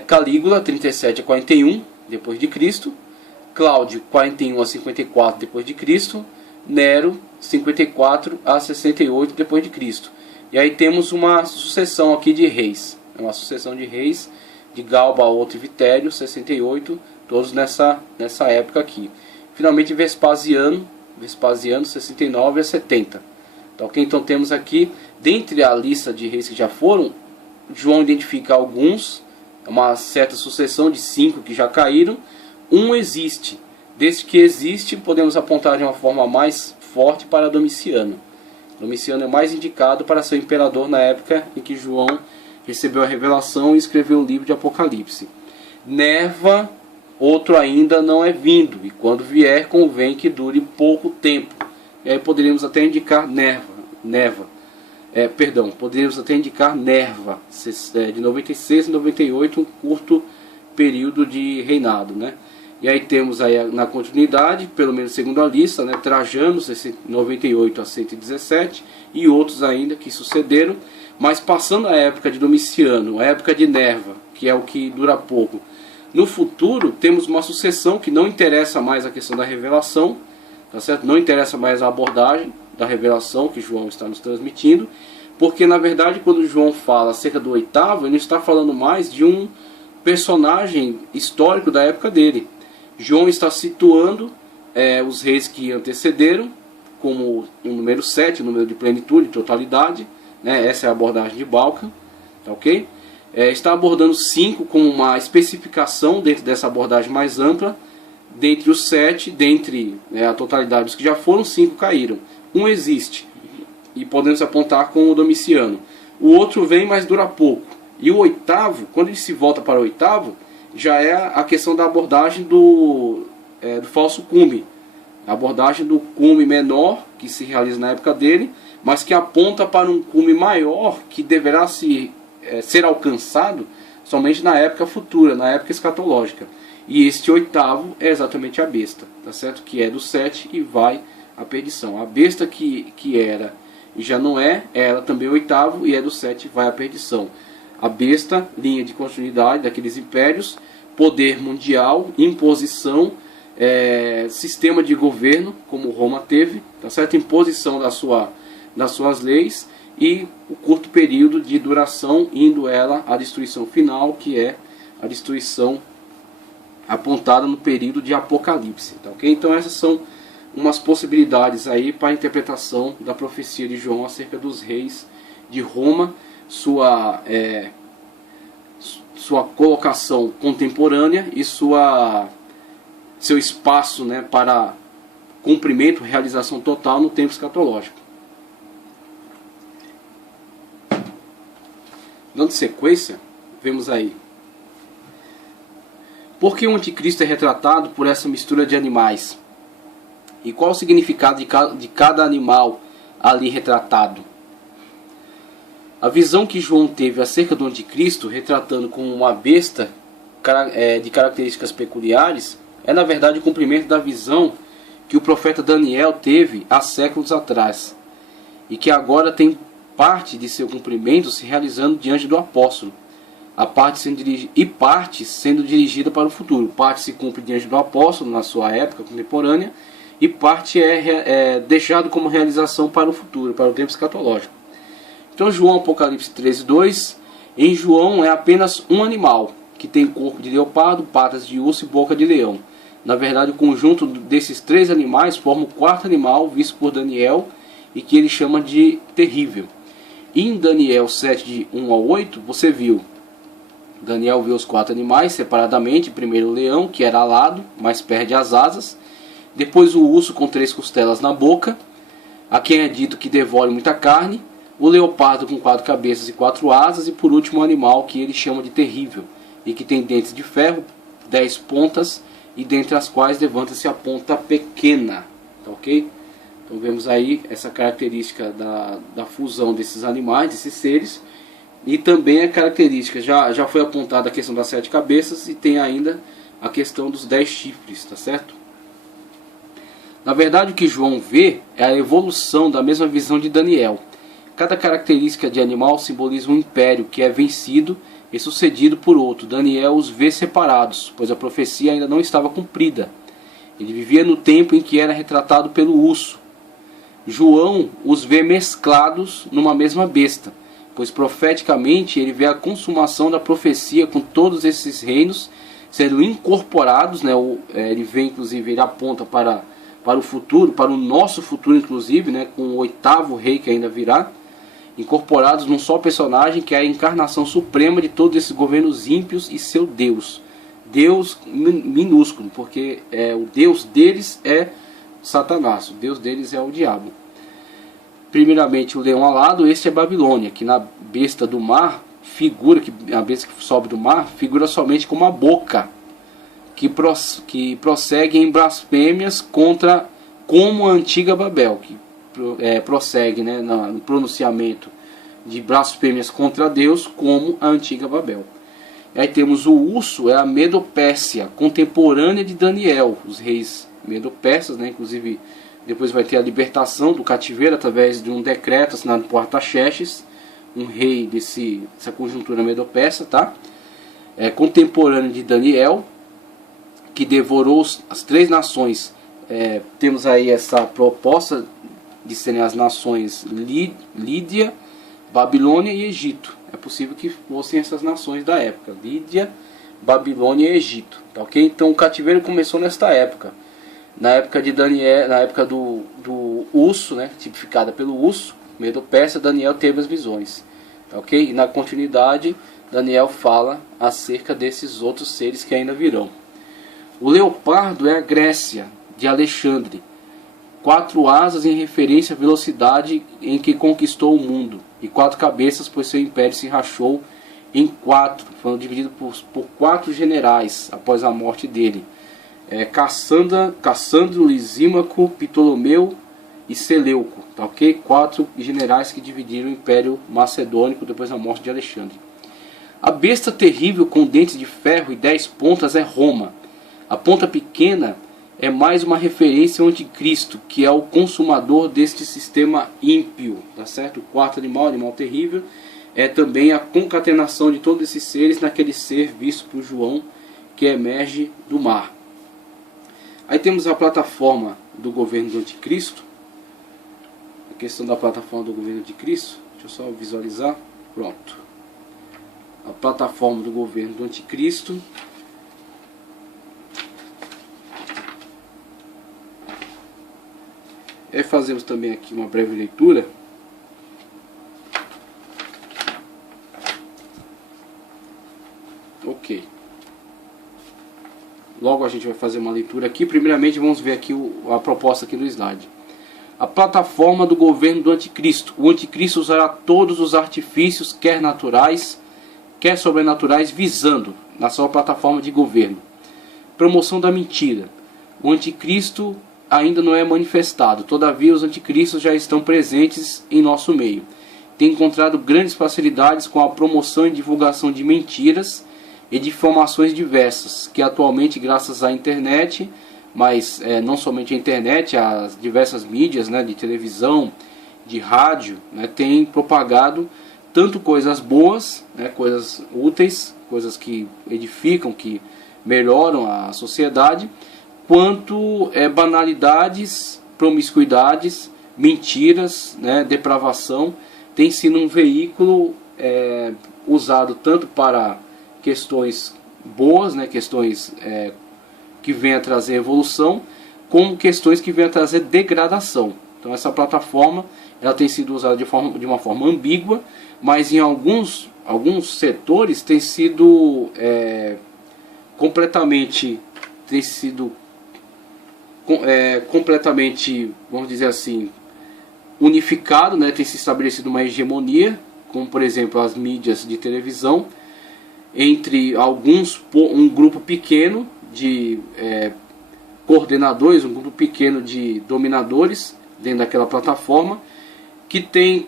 Calígula, 37 a 41, depois de Cristo, Cláudio 41 a 54 depois de Cristo, Nero 54 a 68 depois de Cristo. E aí temos uma sucessão aqui de reis, uma sucessão de reis de Galba, Otto e Vitério, 68, todos nessa época aqui. Finalmente Vespasiano 69 a 70. Então, okay? Então temos aqui, dentre a lista de reis que já foram, João identifica alguns, uma certa sucessão de 5 que já caíram. Um existe. Desde que existe, podemos apontar de uma forma mais forte para Domiciano. Domiciano é mais indicado para ser imperador na época em que João recebeu a revelação e escreveu o livro de Apocalipse. Nerva, outro ainda não é vindo, e quando vier convém que dure pouco tempo. E aí poderíamos até indicar poderíamos até indicar Nerva, de 96 a 98, um curto período de reinado, né? E aí temos aí na continuidade, pelo menos segundo a lista, né, Trajano, 98 a 117, e outros ainda que sucederam. Mas passando a época de Domiciano, a época de Nerva, que é o que dura pouco, no futuro temos uma sucessão que não interessa mais a questão da revelação, tá certo? Não interessa mais a abordagem da revelação que João está nos transmitindo, porque na verdade quando João fala acerca do oitavo, ele está falando mais de um personagem histórico da época dele. João está situando os reis que antecederam como o número 7, o número de plenitude, totalidade, né? Essa é a abordagem de Balkan, tá ok? Está abordando 5 como uma especificação dentro dessa abordagem mais ampla. Dentre os 7, dentre a totalidade dos que já foram, 5 caíram. Um existe, e podemos apontar com o Domiciano. O outro vem, mas dura pouco. E o oitavo, quando ele se volta para o oitavo, já é a questão da abordagem do falso cume. A abordagem do cume menor, que se realiza na época dele, mas que aponta para um cume maior, que deverá ser alcançado somente na época futura, na época escatológica. E este oitavo é exatamente a besta, tá certo? Que é do 7 e vai à perdição. A besta que era e já não é, ela também é oitavo e é do 7 e vai à perdição. A besta, linha de continuidade daqueles impérios, poder mundial, imposição, sistema de governo, como Roma teve, tá certo? Imposição das suas leis e o curto período de duração, indo ela à destruição final, que é a destruição apontada no período de Apocalipse, tá ok? Então essas são umas possibilidades aí para a interpretação da profecia de João acerca dos reis de Roma, sua colocação contemporânea e seu espaço, né, para cumprimento, realização total no tempo escatológico. Dando sequência, vemos aí. Por que o anticristo é retratado por essa mistura de animais? E qual o significado de cada animal ali retratado? A visão que João teve acerca do anticristo, retratando como uma besta de características peculiares, é na verdade o cumprimento da visão que o profeta Daniel teve há séculos atrás, e que agora tem parte de seu cumprimento se realizando diante do apóstolo. A parte sendo dirigida para o futuro. Parte se cumpre diante do apóstolo na sua época contemporânea, e parte é deixado como realização para o futuro, para o tempo escatológico. Então João, Apocalipse 13:2, em João é apenas um animal, que tem corpo de leopardo, patas de urso e boca de leão. Na verdade, o conjunto desses 3 animais forma o 4º animal visto por Daniel, e que ele chama de terrível. E em Daniel 7, de 1 ao 8, você viu, Daniel viu os 4 animais separadamente. Primeiro o leão, que era alado, mas perde as asas. Depois o urso com 3 costelas na boca, a quem é dito que devore muita carne. O leopardo com 4 cabeças e 4 asas. E por último o animal que ele chama de terrível, e que tem dentes de ferro, 10 pontas, e dentre as quais levanta-se a ponta pequena. Tá ok? Então vemos aí essa característica da fusão desses animais, desses seres. E também a característica, já foi apontada a questão das 7 cabeças, e tem ainda a questão dos 10 chifres, tá certo? Na verdade, o que João vê é a evolução da mesma visão de Daniel. Cada característica de animal simboliza um império que é vencido e sucedido por outro. Daniel os vê separados, pois a profecia ainda não estava cumprida. Ele vivia no tempo em que era retratado pelo urso. João os vê mesclados numa mesma besta, pois profeticamente ele vê a consumação da profecia com todos esses reinos sendo incorporados, né? Ele vê, inclusive, ele aponta para o futuro, para o nosso futuro, inclusive, né? Com o 8º rei que ainda virá, incorporados num só personagem que é a encarnação suprema de todos esses governos ímpios e seu Deus. Deus minúsculo, porque o Deus deles é Satanás, o Deus deles é o diabo. Primeiramente o leão alado, este é Babilônia, que na besta do mar figura, que a besta que sobe do mar, figura somente como a boca, que prossegue em blasfêmias contra, como a antiga Babel, que prossegue, né, no pronunciamento de blasfêmias contra Deus, como a antiga Babel. Aí temos o urso, é a Medo-Pérsia, contemporânea de Daniel, os reis medo-persas, né, inclusive depois vai ter a libertação do cativeiro através de um decreto assinado por Artaxerxes, um rei dessa conjuntura medo-persa, tá? Contemporâneo de Daniel, que devorou as 3 nações. Temos aí essa proposta de serem as nações Lídia, Babilônia e Egito. É possível que fossem essas nações da época, Lídia, Babilônia e Egito, tá ok? Então o cativeiro começou nesta época. Na época de Daniel, na época do urso, né, tipificada pelo urso, Medo-Persa, Daniel teve as visões, tá ok? E na continuidade, Daniel fala acerca desses outros seres que ainda virão. O leopardo é a Grécia, de Alexandre. 4 asas em referência à velocidade em que conquistou o mundo, e 4 cabeças, pois seu império se rachou em 4, foi dividido por 4 generais após a morte dele. Cassandro, Lisímaco, Ptolomeu e Seleuco, tá ok? 4 generais que dividiram o Império Macedônico depois da morte de Alexandre. A besta terrível com dentes de ferro e 10 pontas é Roma. A ponta pequena é mais uma referência ao anticristo, que é o consumador deste sistema ímpio, tá certo? O 4º animal terrível, é também a concatenação de todos esses seres naquele ser visto por João, que emerge do mar. Aí temos a plataforma do governo do anticristo. A questão da plataforma do governo do anticristo. Deixa eu só visualizar. Pronto. A plataforma do governo do anticristo. Fazemos também aqui uma breve leitura. Ok. Logo a gente vai fazer uma leitura aqui. Primeiramente vamos ver aqui a proposta aqui do slide. A plataforma do governo do anticristo. O anticristo usará todos os artifícios, quer naturais, quer sobrenaturais, visando na sua plataforma de governo. Promoção da mentira. O anticristo ainda não é manifestado, todavia os anticristos já estão presentes em nosso meio. Tem encontrado grandes facilidades com a promoção e divulgação de mentiras e de informações diversas, que atualmente, graças à internet, mas não somente a internet, as diversas mídias, né, de televisão, de rádio, né, tem propagado tanto coisas boas, né, coisas úteis, coisas que edificam, que melhoram a sociedade, quanto banalidades, promiscuidades, mentiras, né, depravação. Tem sido um veículo usado tanto para questões boas, né, questões que vêm a trazer evolução, como questões que vêm a trazer degradação. Então essa plataforma ela tem sido usada de uma forma ambígua, mas em alguns setores tem sido completamente vamos dizer assim, unificado, né? Tem se estabelecido uma hegemonia, como por exemplo as mídias de televisão, entre um grupo pequeno de coordenadores, um grupo pequeno de dominadores dentro daquela plataforma, que tem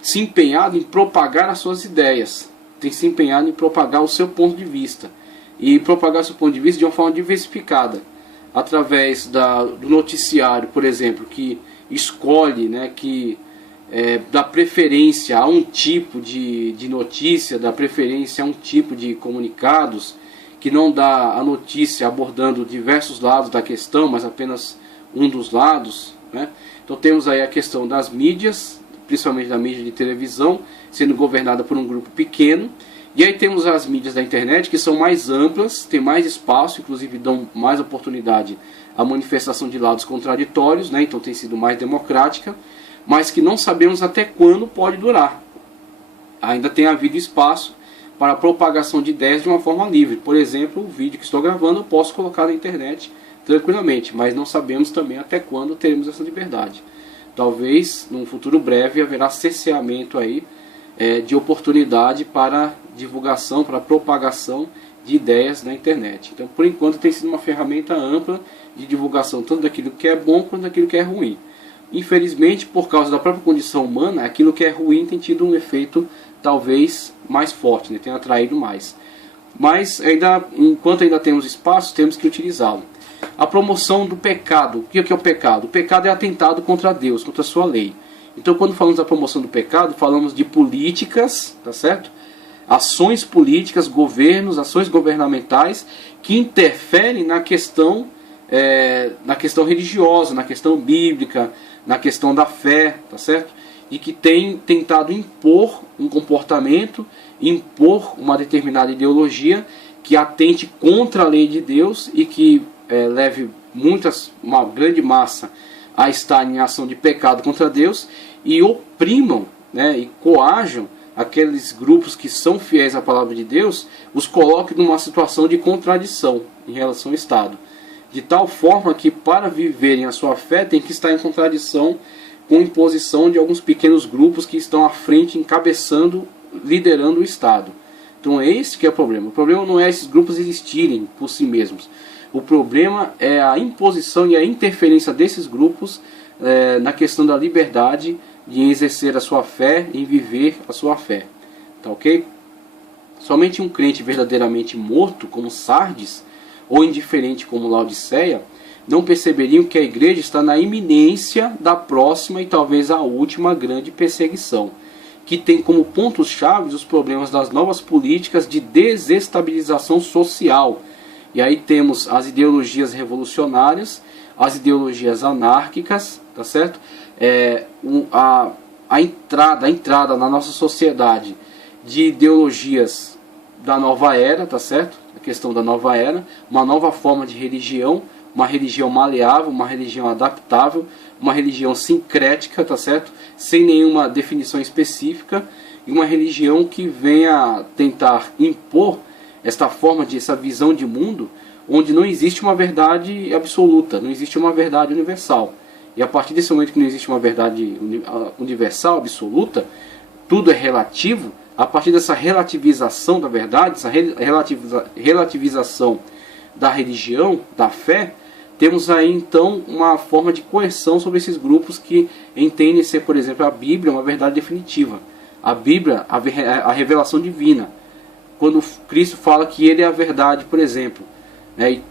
se empenhado em propagar as suas ideias, tem se empenhado em propagar o seu ponto de vista, e propagar o seu ponto de vista de uma forma diversificada, através do noticiário, por exemplo, que escolhe, né, que da preferência a um tipo de notícia, da preferência a um tipo de comunicados, que não dá a notícia abordando diversos lados da questão, mas apenas um dos lados, né? Então temos aí a questão das mídias, principalmente da mídia de televisão, sendo governada por um grupo pequeno. E aí temos as mídias da internet, que são mais amplas, têm mais espaço, inclusive dão mais oportunidade à manifestação de lados contraditórios, né? Então tem sido mais democrática, mas que não sabemos até quando pode durar. Ainda tem havido espaço para a propagação de ideias de uma forma livre. Por exemplo, o vídeo que estou gravando eu posso colocar na internet tranquilamente, mas não sabemos também até quando teremos essa liberdade. Talvez, num futuro breve, haverá cerceamento aí de oportunidade para divulgação, para propagação de ideias na internet. Então, por enquanto, tem sido uma ferramenta ampla de divulgação, tanto daquilo que é bom quanto daquilo que é ruim. Infelizmente, por causa da própria condição humana, aquilo que é ruim tem tido um efeito talvez mais forte, né? Tem atraído mais. Mas, enquanto ainda temos espaço, temos que utilizá-lo. A promoção do pecado. O que é o pecado? O pecado é atentado contra Deus, contra a sua lei. Então, quando falamos da promoção do pecado, falamos de políticas, tá certo? Ações políticas, governos, ações governamentais que interferem na questão religiosa, na questão bíblica, na questão da fé, tá certo? E que tem tentado impor um comportamento, impor uma determinada ideologia que atente contra a lei de Deus e que leve uma grande massa a estar em ação de pecado contra Deus e oprimam, né, e coajam aqueles grupos que são fiéis à palavra de Deus, os coloquem numa situação de contradição em relação ao Estado. De tal forma que para viverem a sua fé tem que estar em contradição com a imposição de alguns pequenos grupos que estão à frente, encabeçando, liderando o Estado. Então é esse que é o problema. O problema não é esses grupos existirem por si mesmos. O problema é a imposição e a interferência desses grupos na questão da liberdade de exercer a sua fé e viver a sua fé. Tá ok? Somente um crente verdadeiramente morto, como Sardes, ou indiferente, como Laodiceia, não perceberiam que a igreja está na iminência da próxima e talvez a última grande perseguição, que tem como pontos-chave os problemas das novas políticas de desestabilização social. E aí temos as ideologias revolucionárias, as ideologias anárquicas, tá certo? A entrada na nossa sociedade de ideologias da nova era, tá certo? A questão da nova era, uma nova forma de religião, uma religião maleável, uma religião adaptável, uma religião sincrética, tá certo? Sem nenhuma definição específica, e uma religião que venha tentar impor essa visão de mundo, onde não existe uma verdade absoluta, não existe uma verdade universal. E a partir desse momento que não existe uma verdade universal, absoluta, tudo é relativo. A partir dessa relativização da verdade, essa relativização da religião, da fé, temos aí então uma forma de coerção sobre esses grupos que entendem ser, por exemplo, a Bíblia uma verdade definitiva. A Bíblia, a revelação divina. Quando Cristo fala que Ele é a verdade, por exemplo, né, e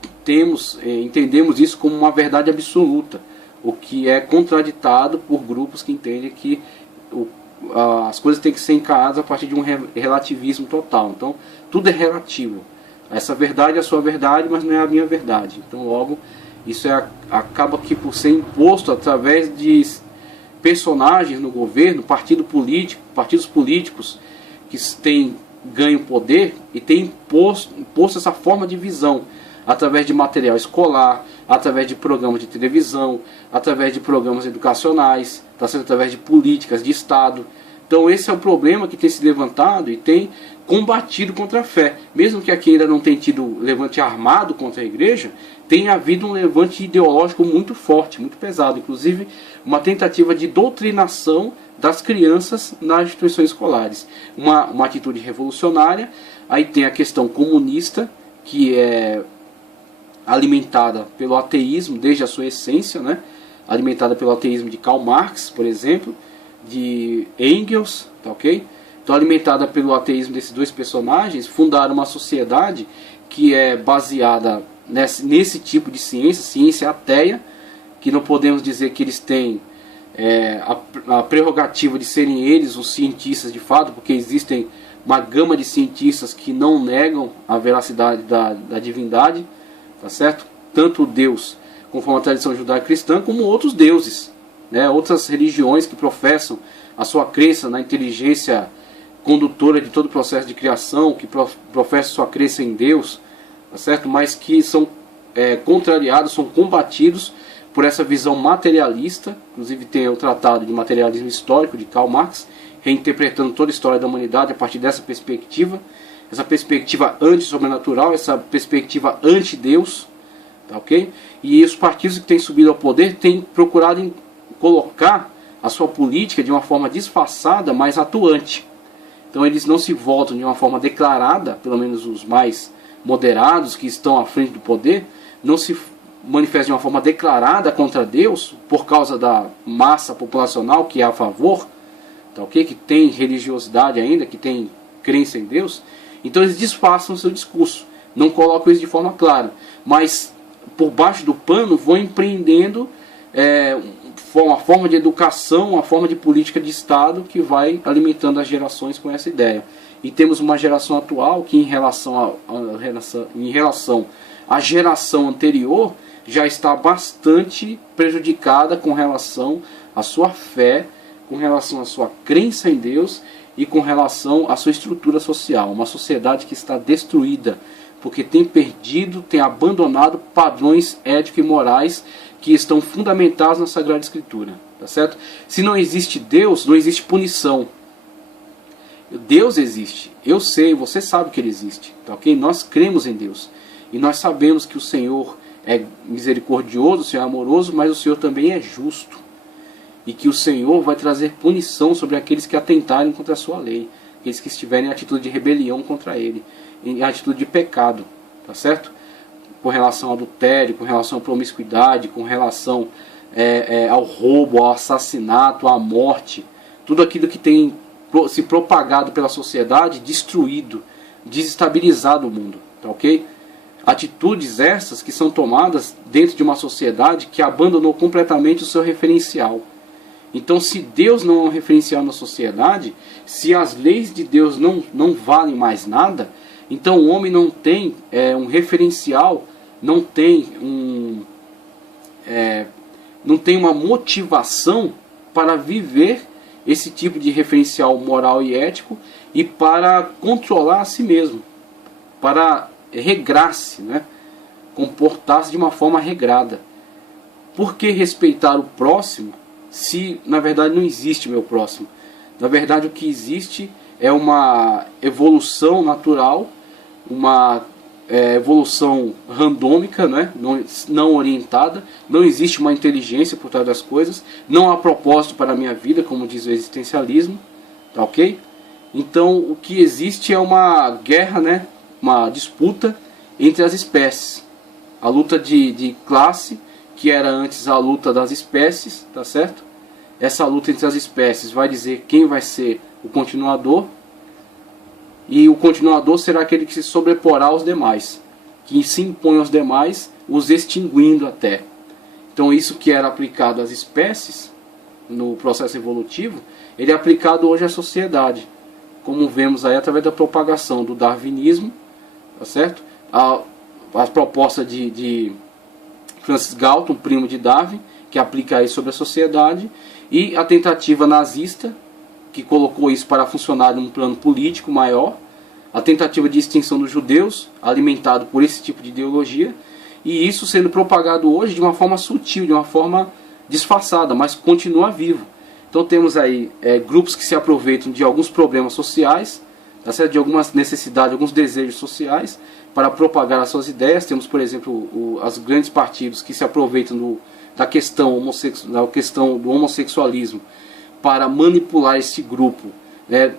entendemos isso como uma verdade absoluta, o que é contraditado por grupos que entendem que as coisas têm que ser encaradas a partir de um relativismo total. Então, tudo é relativo. Essa verdade é a sua verdade, mas não é a minha verdade. Então, logo, isso acaba aqui por ser imposto através de personagens no governo, partidos políticos que têm ganho poder e têm imposto essa forma de visão através de material escolar, através de programas de televisão, através de programas educacionais, tá sendo através de políticas de Estado. Então esse é o problema que tem se levantado e tem combatido contra a fé. Mesmo que aqui ainda não tenha tido levante armado contra a igreja, tem havido um levante ideológico muito forte, muito pesado. Inclusive uma tentativa de doutrinação das crianças nas instituições escolares. Uma atitude revolucionária. Aí tem a questão comunista, que é alimentada pelo ateísmo desde a sua essência, né? Alimentada pelo ateísmo de Karl Marx, por exemplo, de Engels, tá ok? Então, alimentada pelo ateísmo desses dois personagens, fundaram uma sociedade que é baseada nesse tipo de ciência ateia, que não podemos dizer que eles têm a prerrogativa de serem eles os cientistas de fato, porque existem uma gama de cientistas que não negam a veracidade da divindade, tá certo? Tanto Deus, conforme a tradição judaico-cristã, como outros deuses, né? Outras religiões que professam a sua crença na inteligência condutora de todo o processo de criação, que professam sua crença em Deus, tá certo? Mas que são contrariados, são combatidos por essa visão materialista. Inclusive tem o Tratado de Materialismo Histórico de Karl Marx, reinterpretando toda a história da humanidade a partir dessa perspectiva anti-sobrenatural, essa perspectiva anti-Deus, tá ok? E os partidos que têm subido ao poder têm procurado colocar a sua política de uma forma disfarçada, mas atuante. Então eles não se voltam de uma forma declarada, pelo menos os mais moderados que estão à frente do poder, não se manifestam de uma forma declarada contra Deus, por causa da massa populacional que é a favor, tá ok? Que tem religiosidade ainda, que tem crença em Deus. Então eles disfarçam o seu discurso, não colocam isso de forma clara, mas por baixo do pano vão empreendendo uma forma de educação, uma forma de política de Estado que vai alimentando as gerações com essa ideia. E temos uma geração atual que em relação à geração anterior já está bastante prejudicada com relação à sua fé, com relação à sua crença em Deus e com relação à sua estrutura social. Uma sociedade que está destruída, porque tem abandonado padrões éticos e morais que estão fundamentados na Sagrada Escritura, tá certo? Se não existe Deus, não existe punição. Deus existe, eu sei, você sabe que Ele existe, tá ok? Nós cremos em Deus, e nós sabemos que o Senhor é misericordioso, o Senhor é amoroso, mas o Senhor também é justo, e que o Senhor vai trazer punição sobre aqueles que atentarem contra a sua lei, aqueles que estiverem em atitude de rebelião contra Ele, em atitude de pecado, tá certo? Com relação ao adultério, com relação à promiscuidade, com relação ao roubo, ao assassinato, à morte, tudo aquilo que tem se propagado pela sociedade, destruído, desestabilizado o mundo, tá ok? Atitudes essas que são tomadas dentro de uma sociedade que abandonou completamente o seu referencial. Então, se Deus não é um referencial na sociedade, se as leis de Deus não valem mais nada, então o homem não tem um referencial, não tem uma motivação para viver esse tipo de referencial moral e ético e para controlar a si mesmo, para regrar-se, né? Comportar-se de uma forma regrada. Por que respeitar o próximo se na verdade não existe meu próximo? Na verdade o que existe é uma evolução natural, uma evolução randômica, né? Não orientada, não existe uma inteligência por trás das coisas, não há propósito para a minha vida, como diz o existencialismo, tá ok? Então o que existe é uma guerra, né? Uma disputa entre as espécies, a luta de classe, que era antes a luta das espécies, tá certo? Essa luta entre as espécies vai dizer quem vai ser o continuador, e o continuador será aquele que se sobreporá aos demais, que se impõe aos demais, os extinguindo até. Então isso que era aplicado às espécies no processo evolutivo, ele é aplicado hoje à sociedade, como vemos aí através da propagação do darwinismo, tá certo? A proposta de Francis Galton, primo de Darwin, que aplica isso sobre a sociedade, e a tentativa nazista, que colocou isso para funcionar num plano político maior, a tentativa de extinção dos judeus, alimentado por esse tipo de ideologia, e isso sendo propagado hoje de uma forma sutil, de uma forma disfarçada, mas continua vivo. Então temos aí grupos que se aproveitam de alguns problemas sociais, tá certo? De algumas necessidades, alguns desejos sociais, para propagar as suas ideias. Temos, por exemplo, os grandes partidos que se aproveitam da questão do homossexualismo para manipular esse grupo,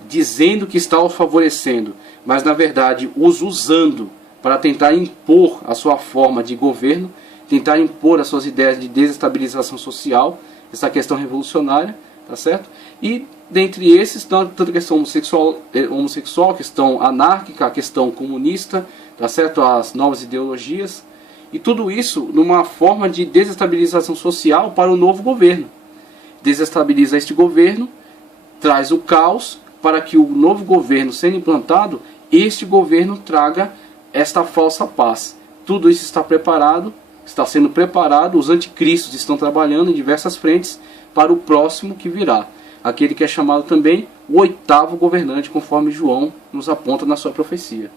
dizendo que está os favorecendo, mas na verdade os usando para tentar impor a sua forma de governo, tentar impor as suas ideias de desestabilização social, essa questão revolucionária, tá certo? E dentre esses, tanto a questão homossexual, a questão anárquica, a questão comunista, tá certo? As novas ideologias, e tudo isso numa forma de desestabilização social para o novo governo. desestabiliza este governo, traz o caos, para que o novo governo sendo implantado, este governo traga esta falsa paz. Tudo isso está preparado, está sendo preparado, os anticristos estão trabalhando em diversas frentes para o próximo que virá. Aquele que é chamado também o 8º governante, conforme João nos aponta na sua profecia.